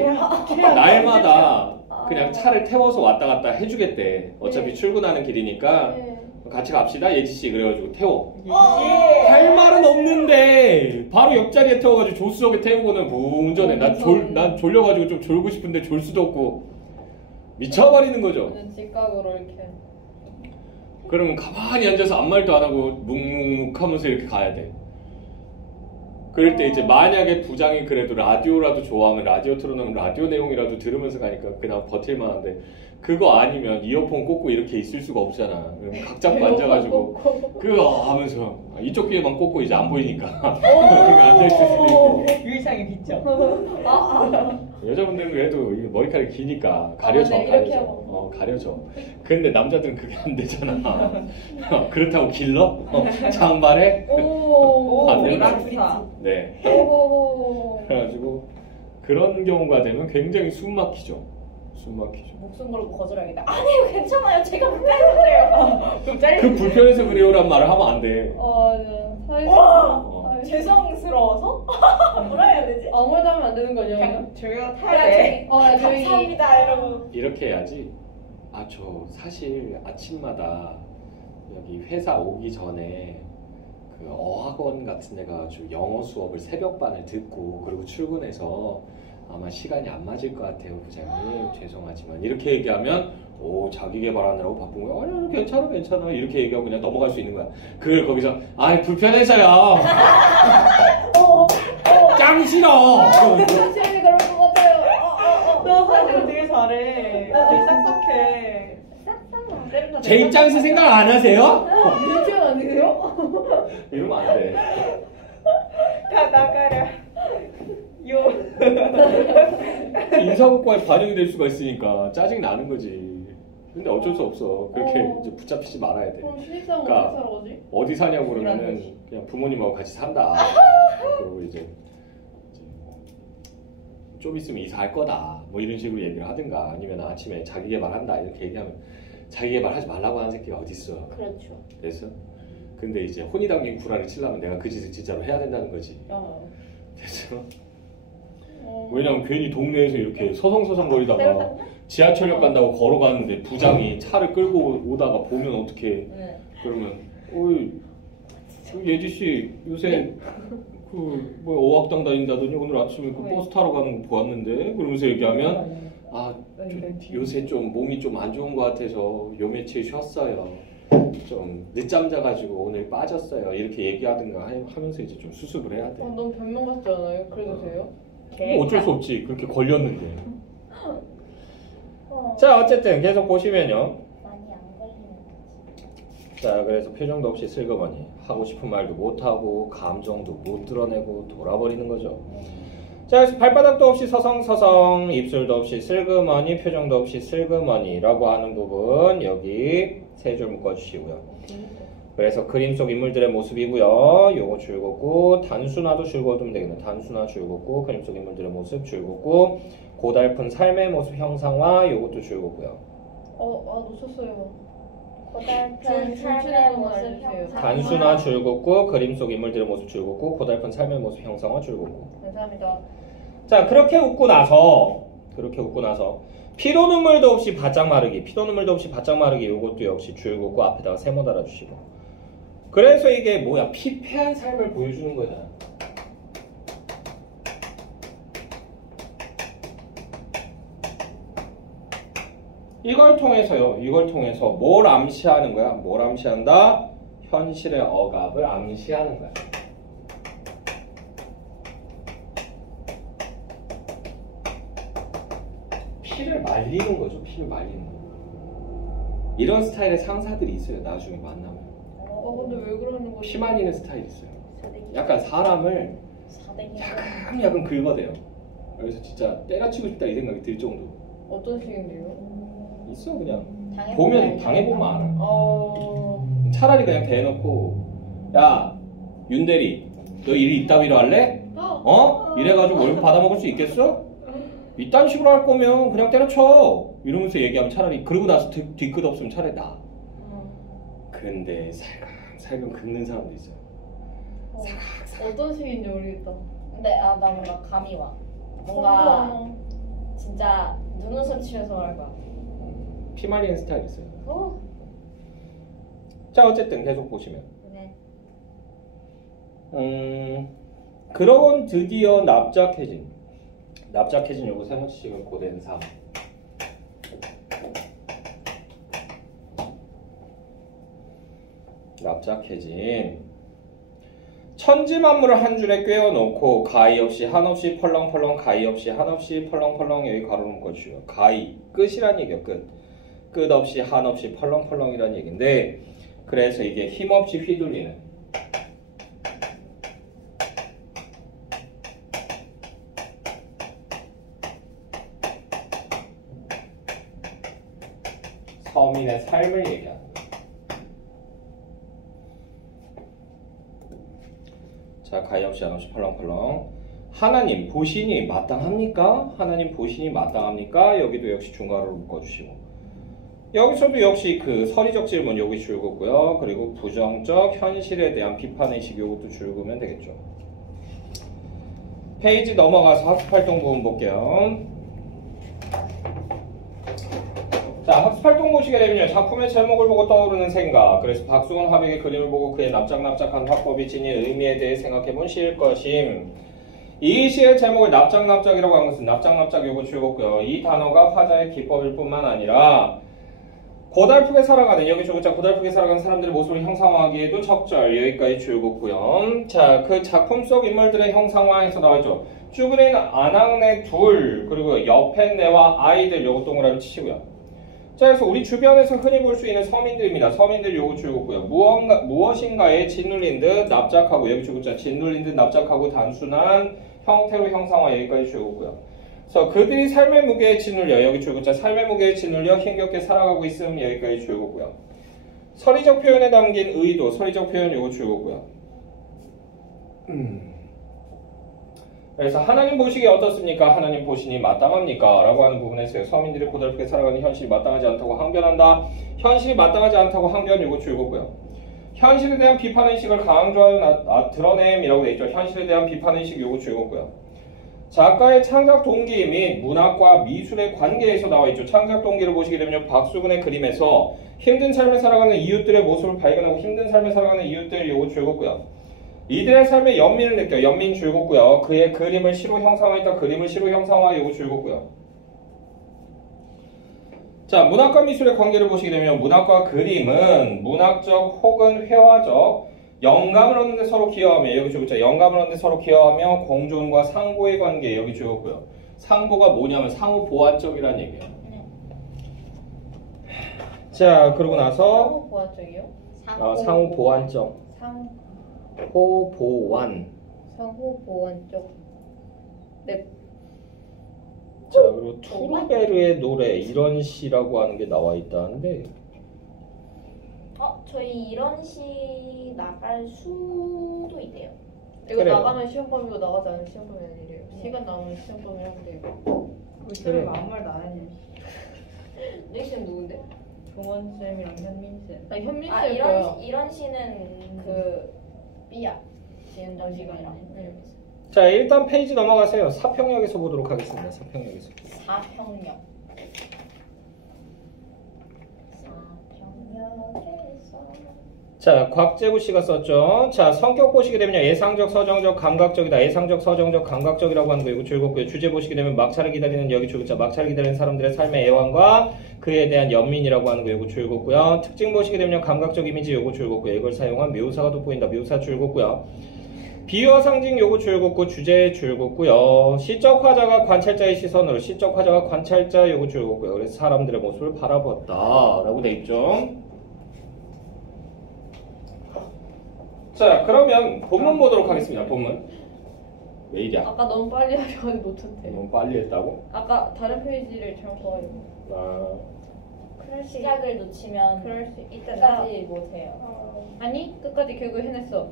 날마다 그냥 차를 태워서 왔다 갔다 해주겠대. 어차피 출근하는 길이니까 같이 갑시다 예지씨. 그래가지고 태워. 할 말은 없는데 바로 옆자리에 태워가지고 조수석에 태우고는 운전해. 난 졸려가지고 좀 졸고 싶은데 졸 수도 없고 미쳐버리는 거죠. 직각으로 이렇게. 그러면 가만히 앉아서 아무 말도 안 하고 묵묵묵 하면서 이렇게 가야 돼. 그럴 때 이제 만약에 부장이 그래도 라디오라도 좋아하면 라디오 틀어놓으면 라디오 내용이라도 들으면서 가니까 그냥 버틸만한데 그거 아니면 이어폰 꽂고 이렇게 있을 수가 없잖아. 그럼 각 잡고 앉아가지고 그거 하면서 이쪽 귀에만 꽂고 이제 안 보이니까 앉아있을 수도 있고. 유일상의 비죠. 여자분들은 그래도 머리카락이 기니까 가려져. 가려져. 근데 남자들은 그게 안 되잖아. 그렇다고 길러? 장발에? 안 된다. 네. 그래가지고 그런 경우가 되면 굉장히 숨 막히죠. 목숨 걸고 거절하겠다. 아니요, 괜찮아요. 제가 불편해서 그래요. 좀 짧게. 그 불편해서 그래요란 말을 하면 안 돼. 죄송스러워서? 뭐라 해야 되지? 아무 말도 하면 안 되는 거 아니야? 그냥 저희가 타야 감사합니다, 여러분. 이렇게 해야지. 저 사실 아침마다 여기 회사 오기 전에 그 어학원 같은 데 가가지고 영어 수업을 새벽반을 듣고 그리고 출근해서 아마 시간이 안 맞을 것 같아요 부장님 죄송하지만 이렇게 얘기하면 자기 개발하느라고 바쁜 거야. 아니 괜찮아 이렇게 얘기하고 그냥 넘어갈 수 있는 거야. 그걸 거기서 불편해서요. 짱 싫어. 당신이 그럴 것 같아요. 너 사실은 되게 잘해. 되게 싹싹해. 제 입장에서 생각 안 하세요? 유치원 아니세요? 이러면 안 돼. 야 나가라. 인사고과에 반영이 될 수가 있으니까 짜증 나는 거지. 근데 어쩔 수 없어. 그렇게 이제 붙잡히지 말아야 돼. 그럼 신입사원 그러니까 어떻게 살아가지? 어디 사냐고 그러면은 그냥 부모님하고 같이 산다. 그리고 이제 좀 있으면 이사할 거다. 뭐 이런 식으로 얘기를 하든가 아니면 아침에 자기 개발한다 이렇게 얘기하면 자기 개발하지 말라고 하는 새끼가 어디 있어. 그렇죠. 됐어? 근데 이제 혼이 담긴 구라를 치려면 내가 그 짓을 진짜로 해야 된다는 거지. 됐어? 왜냐면 괜히 동네에서 이렇게 서성서성거리다가 지하철역 간다고 걸어가는데 부장이 차를 끌고 오다가 보면 어떡해. 그러면 예지씨 요새 뭐 어학당 다닌다더니 오늘 아침에 그 버스 타러 가는 거 보았는데 그러면서 얘기하면 요새 좀 몸이 좀 안 좋은 것 같아서 요 며칠 쉬었어요. 좀 늦잠 자가지고 오늘 빠졌어요. 이렇게 얘기하든가 하면서 이제 좀 수습을 해야 돼. 너무 변명 같지 않아요? 그래도 돼요? 뭐 어쩔 수 없지. 그렇게 걸렸는데. 자, 어쨌든 계속 보시면요. 많이 안 걸리는 자, 그래서 표정도 없이 슬그머니 하고 싶은 말도 못하고 감정도 못 드러내고 돌아버리는 거죠. 자, 그래서 발바닥도 없이 서성서성, 입술도 없이 슬그머니, 표정도 없이 슬그머니라고 하는 부분 여기 세 줄 묶어주시고요. 그래서 그림 속 인물들의 모습이고요. 요거 줄 긋고 단순화도 줄 긋으면 되겠네. 단순화 줄 긋고 그림 속 인물들의 모습 줄 긋고 고달픈 삶의 모습 형상화 요것도 줄 긋고요. 놓쳤어요. 고달픈 삶의 모습 형상. 단순화 줄 긋고 그림 속 인물들의 모습 줄 긋고 고달픈 삶의 모습 형상화 줄 긋고. 감사합니다. 자, 그렇게 웃고 나서 피도 눈물도 없이 바짝 마르기, 피도 눈물도 없이 바짝 마르기 요것도 역시 줄 긋고 앞에다가 세모 달아주시고. 그래서 이게 뭐야? 피폐한 삶을 보여주는 거잖아. 이걸 통해서 뭘 암시하는 거야? 뭘 암시한다? 현실의 억압을 암시하는 거야. 피를 말리는 거죠. 피를 말리는 거. 이런 스타일의 상사들이 있어요. 나중에 만나면. 근데 왜 그러는 거지? 피 말리는 스타일이 있어요. 약간 사람을 약간 긁어대요. 그래서 진짜 때려치고 싶다 이 생각이 들 정도로. 어떤 식인데요? 있어 그냥. 보면 당해보면 알아. 차라리 그냥 대놓고 야 윤대리 너 일 이따위로 할래? 이래가지고 월급 받아먹을 수 있겠어? 이딴 식으로 할 거면 그냥 때려쳐 이러면서 얘기하면 차라리 그러고 나서 뒤끝 없으면 차라리 나. 근데 살금 긁는 사람도 있어요. 어떤 식인지 모르겠다. 근데 나 뭔가 감이 와. 뭔가 진짜 눈웃음 치면서 말 거야. 피 말리는 스타일 있어요. 자, 어쨌든 계속 보시면 네. 그러곤 드디어 납작해진 요거 세모치식은 고된 3. 납작해진 천지만물을 한 줄에 꿰어놓고 가히 없이 한없이 펄렁펄렁 가히 없이 한없이 펄렁펄렁 여기 가로 묶어주요. 가히 끝이란 얘기야. 끝 없이 한없이 펄렁펄렁이란 얘기인데 그래서 이게 힘없이 휘둘리는 서민의 삶을 얘기하는 거예요. 자, 가히 없이 한없이 펄렁펄렁. 하나님 보신이 마땅합니까? 하나님 보신이 마땅합니까? 여기도 역시 중괄호를 묶어주시고 여기서도 역시 그 서리적 질문 여기 줄 긋고요. 그리고 부정적 현실에 대한 비판의식 요것도 줄 긋으면 되겠죠. 페이지 넘어가서 학습활동 부분 볼게요. 자, 학습활동 보시게 되면요. 작품의 제목을 보고 떠오르는 생각. 그래서 박수근 화백의 그림을 보고 그의 납작납작한 화법이 지닌 의미에 대해 생각해본 시일 것임. 이 시의 제목을 납작납작이라고 한 것은 납작납작 요거 줄 긋고요. 이 단어가 화자의 기법일 뿐만 아니라 고달프게 살아가는 여기 줄글자 고달프게 살아가는 사람들의 모습을 형상화하기에도 적절 여기까지 줄 긋고요. 자, 그 작품 속 인물들의 형상화에서 나와있죠. 쭈그린 아낙네 둘 그리고 옆에 내와 아이들 요거 동그라미 치시고요. 자, 그래서 우리 주변에서 흔히 볼 수 있는 서민들입니다. 서민들 요거 줄 긋고요. 무엇인가에 짓눌린 듯 납작하고 여기 줄글자 짓눌린 듯 납작하고 단순한 형태로 형상화 여기까지 줄 긋고요. 그래서 그들이 삶의 무게에 짓눌려 여기 줄글자 삶의 무게에 짓눌려 힘겹게 살아가고 있음 여기까지 줄 긋고요. 서리적 표현에 담긴 의도 서리적 표현 요거 줄 긋고요. 그래서 하나님 보시기에 어떻습니까? 하나님 보시니 마땅합니까? 라고 하는 부분에서 서민들이 고달프게 살아가는 현실이 마땅하지 않다고 항변한다. 현실이 마땅하지 않다고 항변 요거 줄 긋고요. 현실에 대한 비판의식을 강조하여 드러냄이라고 되어 있죠. 현실에 대한 비판의식 요거 줄 긋고요. 작가의 창작 동기 및 문학과 미술의 관계에서 나와 있죠. 창작 동기를 보시게 되면 박수근의 그림에서 힘든 삶을 살아가는 이웃들의 모습을 발견하고 힘든 삶을 살아가는 이웃들 요거 줄 긋고요. 이들의 삶에 연민을 느껴. 연민 줄굼고요. 그의 그림을 시로 형상화했다. 그림을 시로 형상화. 요거 줄굼고요. 자, 문학과 미술의 관계를 보시게 되면 문학과 그림은 문학적 혹은 회화적 영감을 얻는데 서로 기여하며, 여기 줄굼자 영감을 얻는데 서로 기여하며 공존과 상보의 관계, 여기 줄굼고요. 상보가 뭐냐면 상호 보완적이라는 얘기예요. 자, 그러고 나서 상호 보완적이요? 상호 보완적. 상호 보완. 상호 보완적. 네. 자, 그리고 투르베르의 노래 이런 시라고 하는 게 나와 있다는데, 저희 이런 시 나갈 수도 있대요. 이거 그래요. 나가면 시험 범위고 나가지 않으면 시험 범위 아니래요. 시간 나오면 시험 범위 하면 돼요. 우리 쌤이 아무 말도 안 했냐. 네 쌤 누군데? 종원 쌤이랑 현민 쌤. 아 현민 아 쌤 거요. 이런 시는 그 삐야 지은정 씨가랑 네. 자, 일단 페이지 넘어가세요. 사평역에서 보도록 하겠습니다. 사평역에서. 사평역. 자, 곽재구 씨가 썼죠. 자, 성격 보시게 되면요. 예상적, 서정적, 감각적이다. 예상적, 서정적, 감각적이라고 하는 거 이거 즐겁고요. 주제 보시게 되면 막차를 기다리는 여기 줄굼자 막차를 기다리는 사람들의 삶의 애환과 그에 대한 연민이라고 하는 거 이거 즐겁고요. 특징 보시게 되면 감각적 이미지 요거 즐겁고요. 이걸 사용한 묘사가 돋보인다. 묘사 즐겁고요. 비유와 상징 요거 즐겁고 주제 즐겁고요. 시적 화자가 관찰자의 시선으로 시적 화자가 관찰자 요거 즐겁고요. 그래서 사람들의 모습을 바라보았다 라고 돼 있죠. 자, 그러면 본문 보도록 하겠습니다. 본문. 왜 이래? 아까 너무 빨리 하려고 놓쳤대. 너무 빨리 했다고? 아까 다른 페이지를 잘못 봐요. 아, 그럴 수 시작을 놓치면 그럴 수 있다. 끝까지 못해요. 아니 끝까지 결국 해냈어.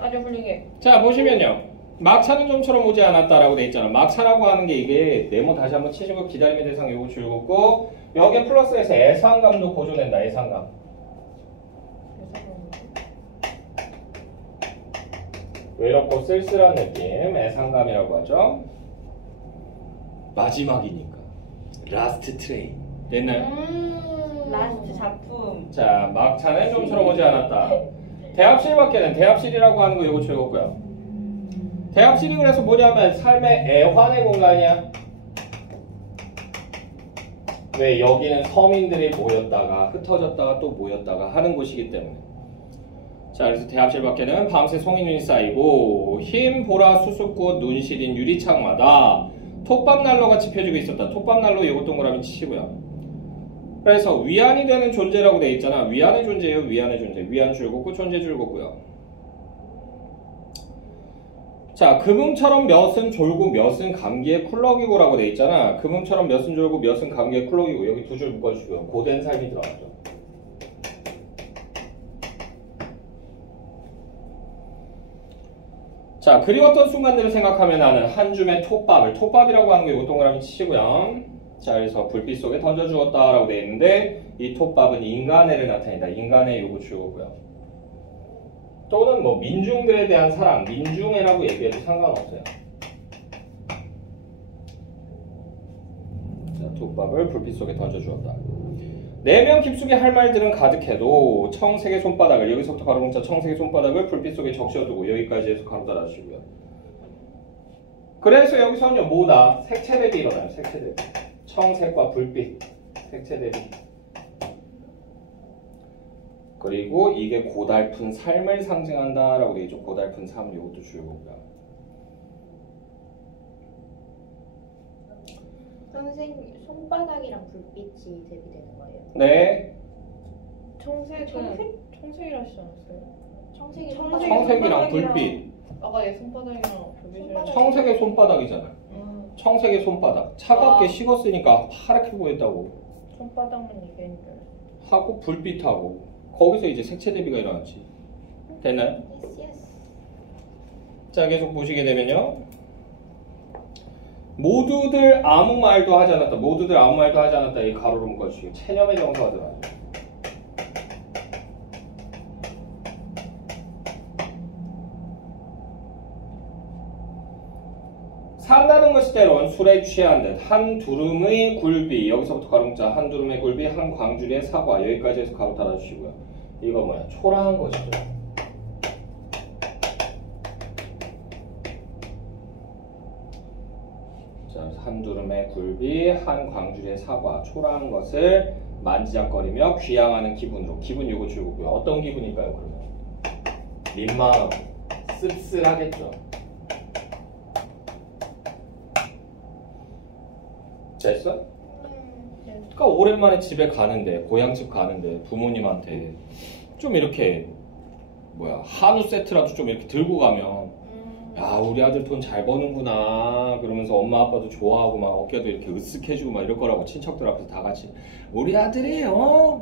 아주 훌륭해. 자, 보시면요. 막차는 좀처럼 오지 않았다라고 돼 있잖아. 막차라고 하는 게 이게 네모 다시 한번 치시고 기다림의 대상 요거 즐겁고 여기에 플러스해서 애상감도 고조된다. 애상감. 외롭고 쓸쓸한 느낌, 애상감이라고 하죠. 마지막이니까. 라스트 트레인. 됐나요? 라스트 작품. 자, 막차는 좀처럼 오지 않았다. 대합실밖에는 대합실이라고 하는 거 이거 즐겁고요. 대합실이 그래서 뭐냐면 삶의 애환의 공간이야. 왜 여기는 서민들이 모였다가 흩어졌다가 또 모였다가 하는 곳이기 때문에. 자, 그래서 대합실 밖에는 밤새 송이눈이 쌓이고 흰 보라 수수꽃 눈 시린 유리창마다 톱밥난로가 지펴지고 있었다. 톱밥난로 요거 동그라미 치시고요. 그래서 위안이 되는 존재라고 돼 있잖아. 위안의 존재예요. 위안의 존재. 위안 줄굼고 존재 줄굼고요. 자, 금음처럼 몇은 졸고 몇은 감기에 쿨럭이고라고 돼 있잖아. 금음처럼 몇은 졸고 몇은 감기에 쿨럭이고 여기 두 줄 묶어주시고요. 고된 삶이 들어갔죠. 자, 그리웠던 순간들을 생각하면 나는 한 줌의 톱밥이라고 하는 거 이거 동그라미 치시고요. 자, 그래서 불빛 속에 던져주었다 라고 되어 있는데 이 톱밥은 인간애를 나타낸다. 인간애 요거 주고요. 또는 뭐 민중들에 대한 사랑, 민중애라고 얘기해도 상관없어요. 자, 톱밥을 불빛 속에 던져주었다. 내면 깊숙이 할 말들은 가득해도 청색의 손바닥을 여기서부터 가로 문자 청색의 손바닥을 불빛 속에 적셔두고 여기까지 해서 가로 닫아주시고요. 그래서 여기서는요 뭐다? 색채 대비 일어나요. 색채 대비. 청색과 불빛, 색채 대비. 그리고 이게 고달픈 삶을 상징한다 라고 되어있죠. 고달픈 삶 이것도 줄거고요. 선생님 손바닥이랑 불빛이 대비되는 거예요? 네. 청색이라 하시지 않았어요? 청색이 청색이랑 불빛. 아까 얘 손바닥이랑 불빛이랑 청색의 손바닥이잖아. 청색의 손바닥. 차갑게 아. 식었으니까 파랗게 보였다고. 손바닥만 얘기하는 줄 알았어. 하고 불빛하고 거기서 이제 색채 대비가 일어났지. 됐나요? 자, 계속 보시게 되면요. 모두들 아무 말도 하지 않았다. 모두들 아무 말도 하지 않았다. 이 가로로 묶어주시고 체념의 정서가 들어가죠. 산다는 것이 때론 술에 취한 듯 한 두름의 굴비 여기서부터 가로 묶자 한 두름의 굴비 한 광주리의 사과 여기까지 해서 가로 닫아주시고요. 이거 뭐야? 초라한 것이죠. 여름의 굴비, 한 광주리의 사과, 초라한 것을 만지작거리며 귀향하는 기분으로. 기분 요거 줄고요. 어떤 기분일까요? 그러면 민망하고 씁쓸하겠죠. 됐어? 그러니까 오랜만에 집에 가는데, 고향집 가는데 부모님한테 좀 이렇게 한우 세트라도 좀 이렇게 들고 가면 야, 우리 아들 돈 잘 버는구나 그러면서 엄마 아빠도 좋아하고 막 어깨도 이렇게 으쓱해주고 막 이럴 거라고. 친척들 앞에서 다 같이 우리 아들이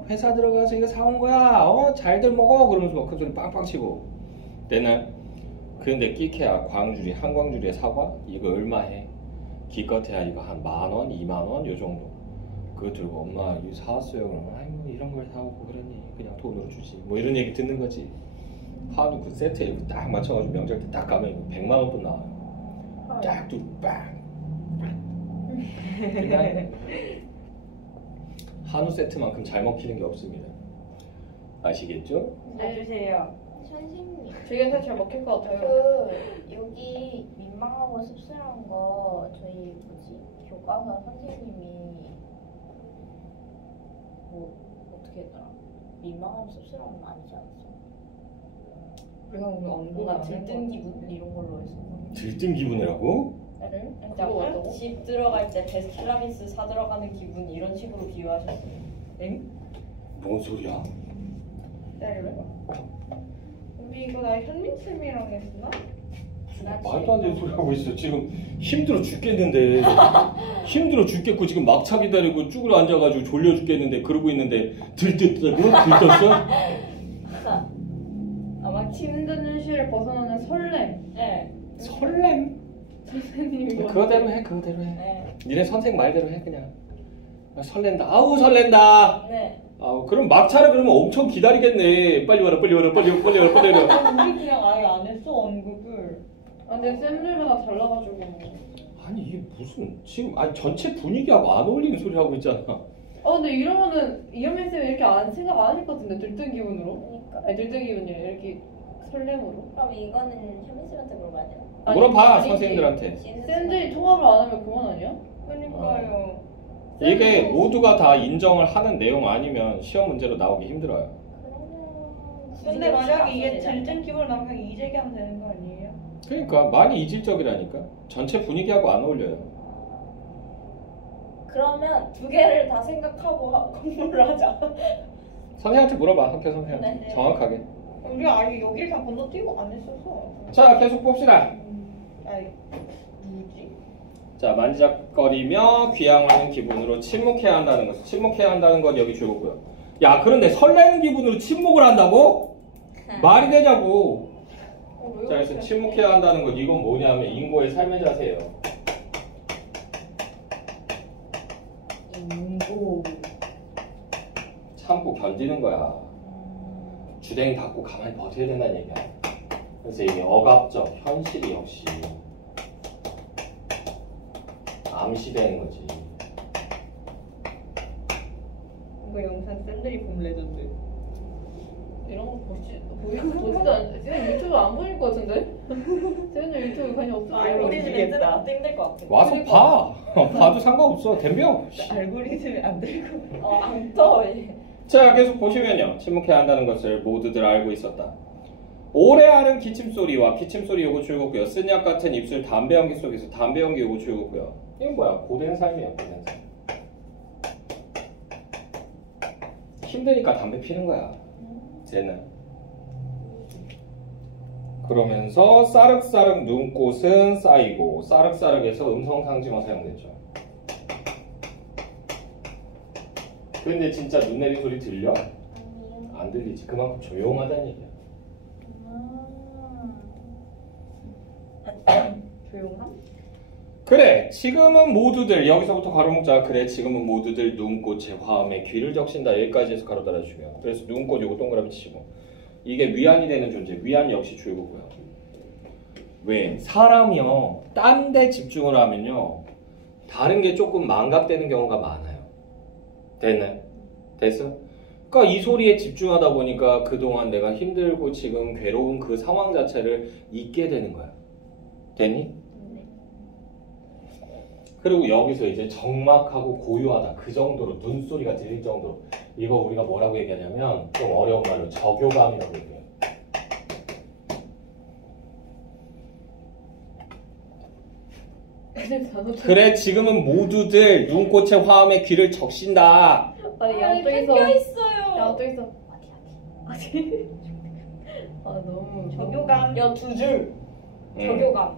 회사 들어가서 이거 사온 거야 잘들 먹어 그러면서 막 큰 소리 빵빵 치고. 내날 근데 끼케야 광주리, 한광주리의 사과 이거 얼마 해? 기껏해야 이거 한 10,000원, 20,000원 요 정도. 그거 들고 엄마 이거 사왔어요 그러면 아이 뭐 이런 걸 사오고 그러니 그냥 돈으로 주지 뭐 이런 얘기 듣는 거지. 한우 그 세트에 이거 딱 맞춰가지고 명절 때 딱 가면 이거 100만 원 돈 나와요. 딱 두고 빵. 그냥 한우 세트만큼 잘 먹히는 게 없습니다. 아시겠죠? 해주세요. 선생님. 저희한테 잘 먹힐 것 같아요. 여기 민망하고 씁쓸한 거 저희 교과서 선생님이 어떻게 했더라? 민망하고 씁쓸한 건 아니지 않았어? 내가 오늘 안 뭔가 들뜬 기분 이런 걸로 했어. 들뜬 기분이라고? 그거 어떠고? 집 들어갈 때 베스킨라빈스 사 들어가는 기분 이런 식으로 비유하셨어요. 엥? 뭔 소리야? 기다려봐. 우리 이거 나 현민쌤이랑 했나? 말도 안 되는 소리 하고 있어. 지금 힘들어 죽겠는데 힘들어 죽겠고 지금 막차 기다리고 쭈그려 앉아가지고 졸려 죽겠는데 그러고 있는데 들떴다고? 들떴어? 아마 힘든 시를 벗어나는 설렘. 네. 설렘? 선생님이 그거대로 해. 네. 니네 선생 말대로 해 그냥. 설렌다. 아우 설렌다. 네. 그럼 막차를 그러면 엄청 기다리겠네. 빨리 와라. 우리 그냥 아예 안 했어 언급을. 근데 쌤들마다 달라가지고. 아니 이게 무슨 지금 전체 분위기하고 안 어울리는 소리 하고 있잖아. 근데 이러면은 이현민 쌤이 이렇게 생각 안 하실 것 같은데 들뜬 기분으로? 그러니까. 아니 들뜬 기분이야 이렇게 설렘으로. 그럼 이거는 현민쌤한테 물어봐야 되나? 물어봐 아니지. 선생님들한테. 쌤들이 통합을 안 하면 그만 아니야? 그러니까요. 이게 모두가 다 인정을 하는 내용 아니면 시험 문제로 나오기 힘들어요. 근데 만약에 이게 들뜬 기분을 나면 그냥 이 얘기하면 되는 거 아니에요? 그러니까 많이 이질적이라니까. 전체 분위기하고 안 어울려요. 그러면 두 개를 다 생각하고 공부를 하자. 선생님한테 물어봐. 학교 선생님한테. 네. 정확하게. 우리가 아예 여기를 다 건너뛰고 안 했어서. 자 계속 봅시다. 아이 누구지? 자 만지작거리며 귀향하는 기분으로 침묵해야 한다는 것. 침묵해야 한다는 건 여기 줄고요. 야 그런데 설레는 기분으로 침묵을 한다고? 말이 되냐고. 자 그래서 침묵해야 한다는 것 이건 뭐냐면 인고의 삶의 자세예요. 인고. 참고 견디는 거야. 주댕이 닫고 가만히 버텨야 된다는 얘기야. 그래서 이게 억압적 현실이 역시 암시되는 거지. 이거 영상 쌤들이 본 레전드. 이런 거 보지도 않. 쌤 유튜브 안 보일 것 같은데? 쌤들 유튜브 관심 없어. 알고리즘에 뜨는 것도 힘들 것 같아. 와서 그러니까. 봐. 봐도 상관없어. 덤벼. 알고리즘이 안 들고. 안 떠. 자 계속 보시면요. 침묵해야 한다는 것을 모두들 알고 있었다. 오래 하는 기침소리와 기침소리 요거 줄고요. 쓴약 같은 입술 담배 연기 속에서 담배 연기 요거 줄고요. 이건 뭐야? 고된 삶이에요. 고된 삶. 힘드니까 담배 피는 거야. 쟤는. 그러면서 싸륵싸륵 눈꽃은 쌓이고 싸륵싸륵에서 음성상징어 사용됐죠. 근데 진짜 눈 내린 소리 들려? 안 들리지. 그만큼 조용하다는 얘기야. 조용함? 그래 지금은 모두들 여기서부터 가로 묶자. 그래 지금은 모두들 눈꽃의 화음에 귀를 적신다. 여기까지 해서 가로 달아주고요. 그래서 눈꽃 요거 동그라미 치고 이게 위안이 되는 존재. 위안 역시 줄고요. 왜? 사람이요 딴 데 집중을 하면요 다른 게 조금 망각되는 경우가 많아요. 됐나요? 됐어? 그러니까 이 소리에 집중하다 보니까 그동안 내가 힘들고 지금 괴로운 그 상황 자체를 잊게 되는 거야. 됐니? 그리고 여기서 이제 적막하고 고요하다 그 정도로 눈소리가 들릴 정도로 이거 우리가 뭐라고 얘기하냐면 좀 어려운 말로 저교감이라고 얘기해요. 그래 지금은 모두들 눈꽃의 화음에 귀를 적신다. 아니 양쪽에서 뺏겨있어요. 양쪽에서 어디? 아 너무 저교감. 야, 두 줄. 음. 저교감.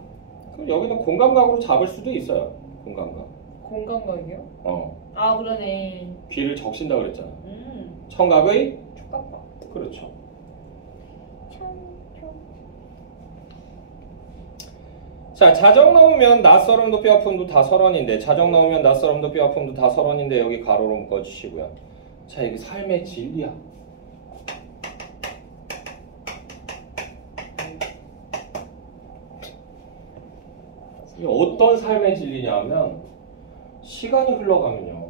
그럼 여기는 공감각으로 잡을 수도 있어요. 공감각. 공감각이요? 아, 그러네. 귀를 적신다 그랬잖아. 청각의 촉각과. 그렇죠. 자, 자정 나오면 낯설음 도피 아픔도 다 설원인데 자정 나오면 낯설음 도피 아픔도 다 설원인데 여기 가로로 묶어주시고요. 자, 이게 삶의 진리야. 이게 어떤 삶의 진리냐면 시간이 흘러가면요.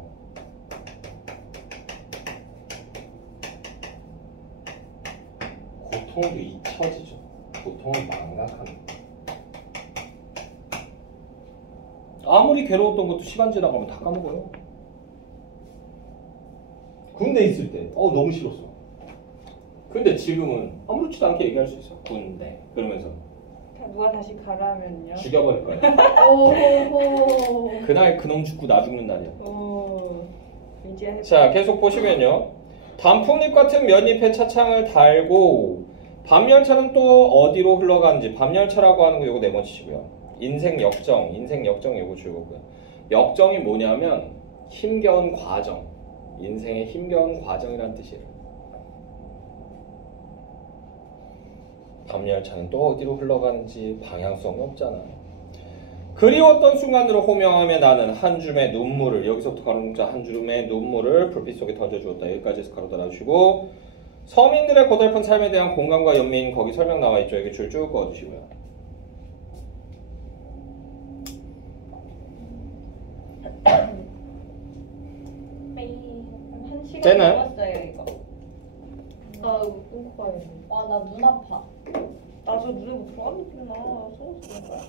고통도 잊혀지죠. 고통은 망각합니다. 아무리 괴로웠던 것도 시간 지나가면 다 까먹어요. 군대 있을 때 너무 싫었어. 근데 지금은 아무렇지도 않게 얘기할 수 있어. 군대 그러면서 누가 다시 가라면요? 죽여버릴 거야. 오호호. 그날 그놈 죽고 나 죽는 날이야. 오. 이제 자, 계속 보시면요. 단풍잎 같은 면잎에 차창을 달고 밤열차는 또 어디로 흘러가는지 밤열차라고 하는 거 요거 네모치시고요. 인생 역정 요거 줄거고요. 역정이 뭐냐면 힘겨운 과정, 인생의 힘겨운 과정이란 뜻이에요. 밤열차는 또 어디로 흘러가는지 방향성이 없잖아. 그리웠던 순간으로 호명하며 나는 한 줌의 눈물을, 여기서부터 가로 문자 한 줌의 눈물을 불빛 속에 던져주었다. 여기까지 해서 가로 달아주시고, 서민들의 고달픈 삶에 대한 공감과 연민, 거기 설명 나와있죠. 여기 줄 쭉 그어주시고요. 한 시간 쟤는? 남았어요 이거. 아 이거 끊고 가야겠네. 와, 나 눈 아파. 나저 눈에 뭐 들어간 느낌 나. 소금 쓰는 거야?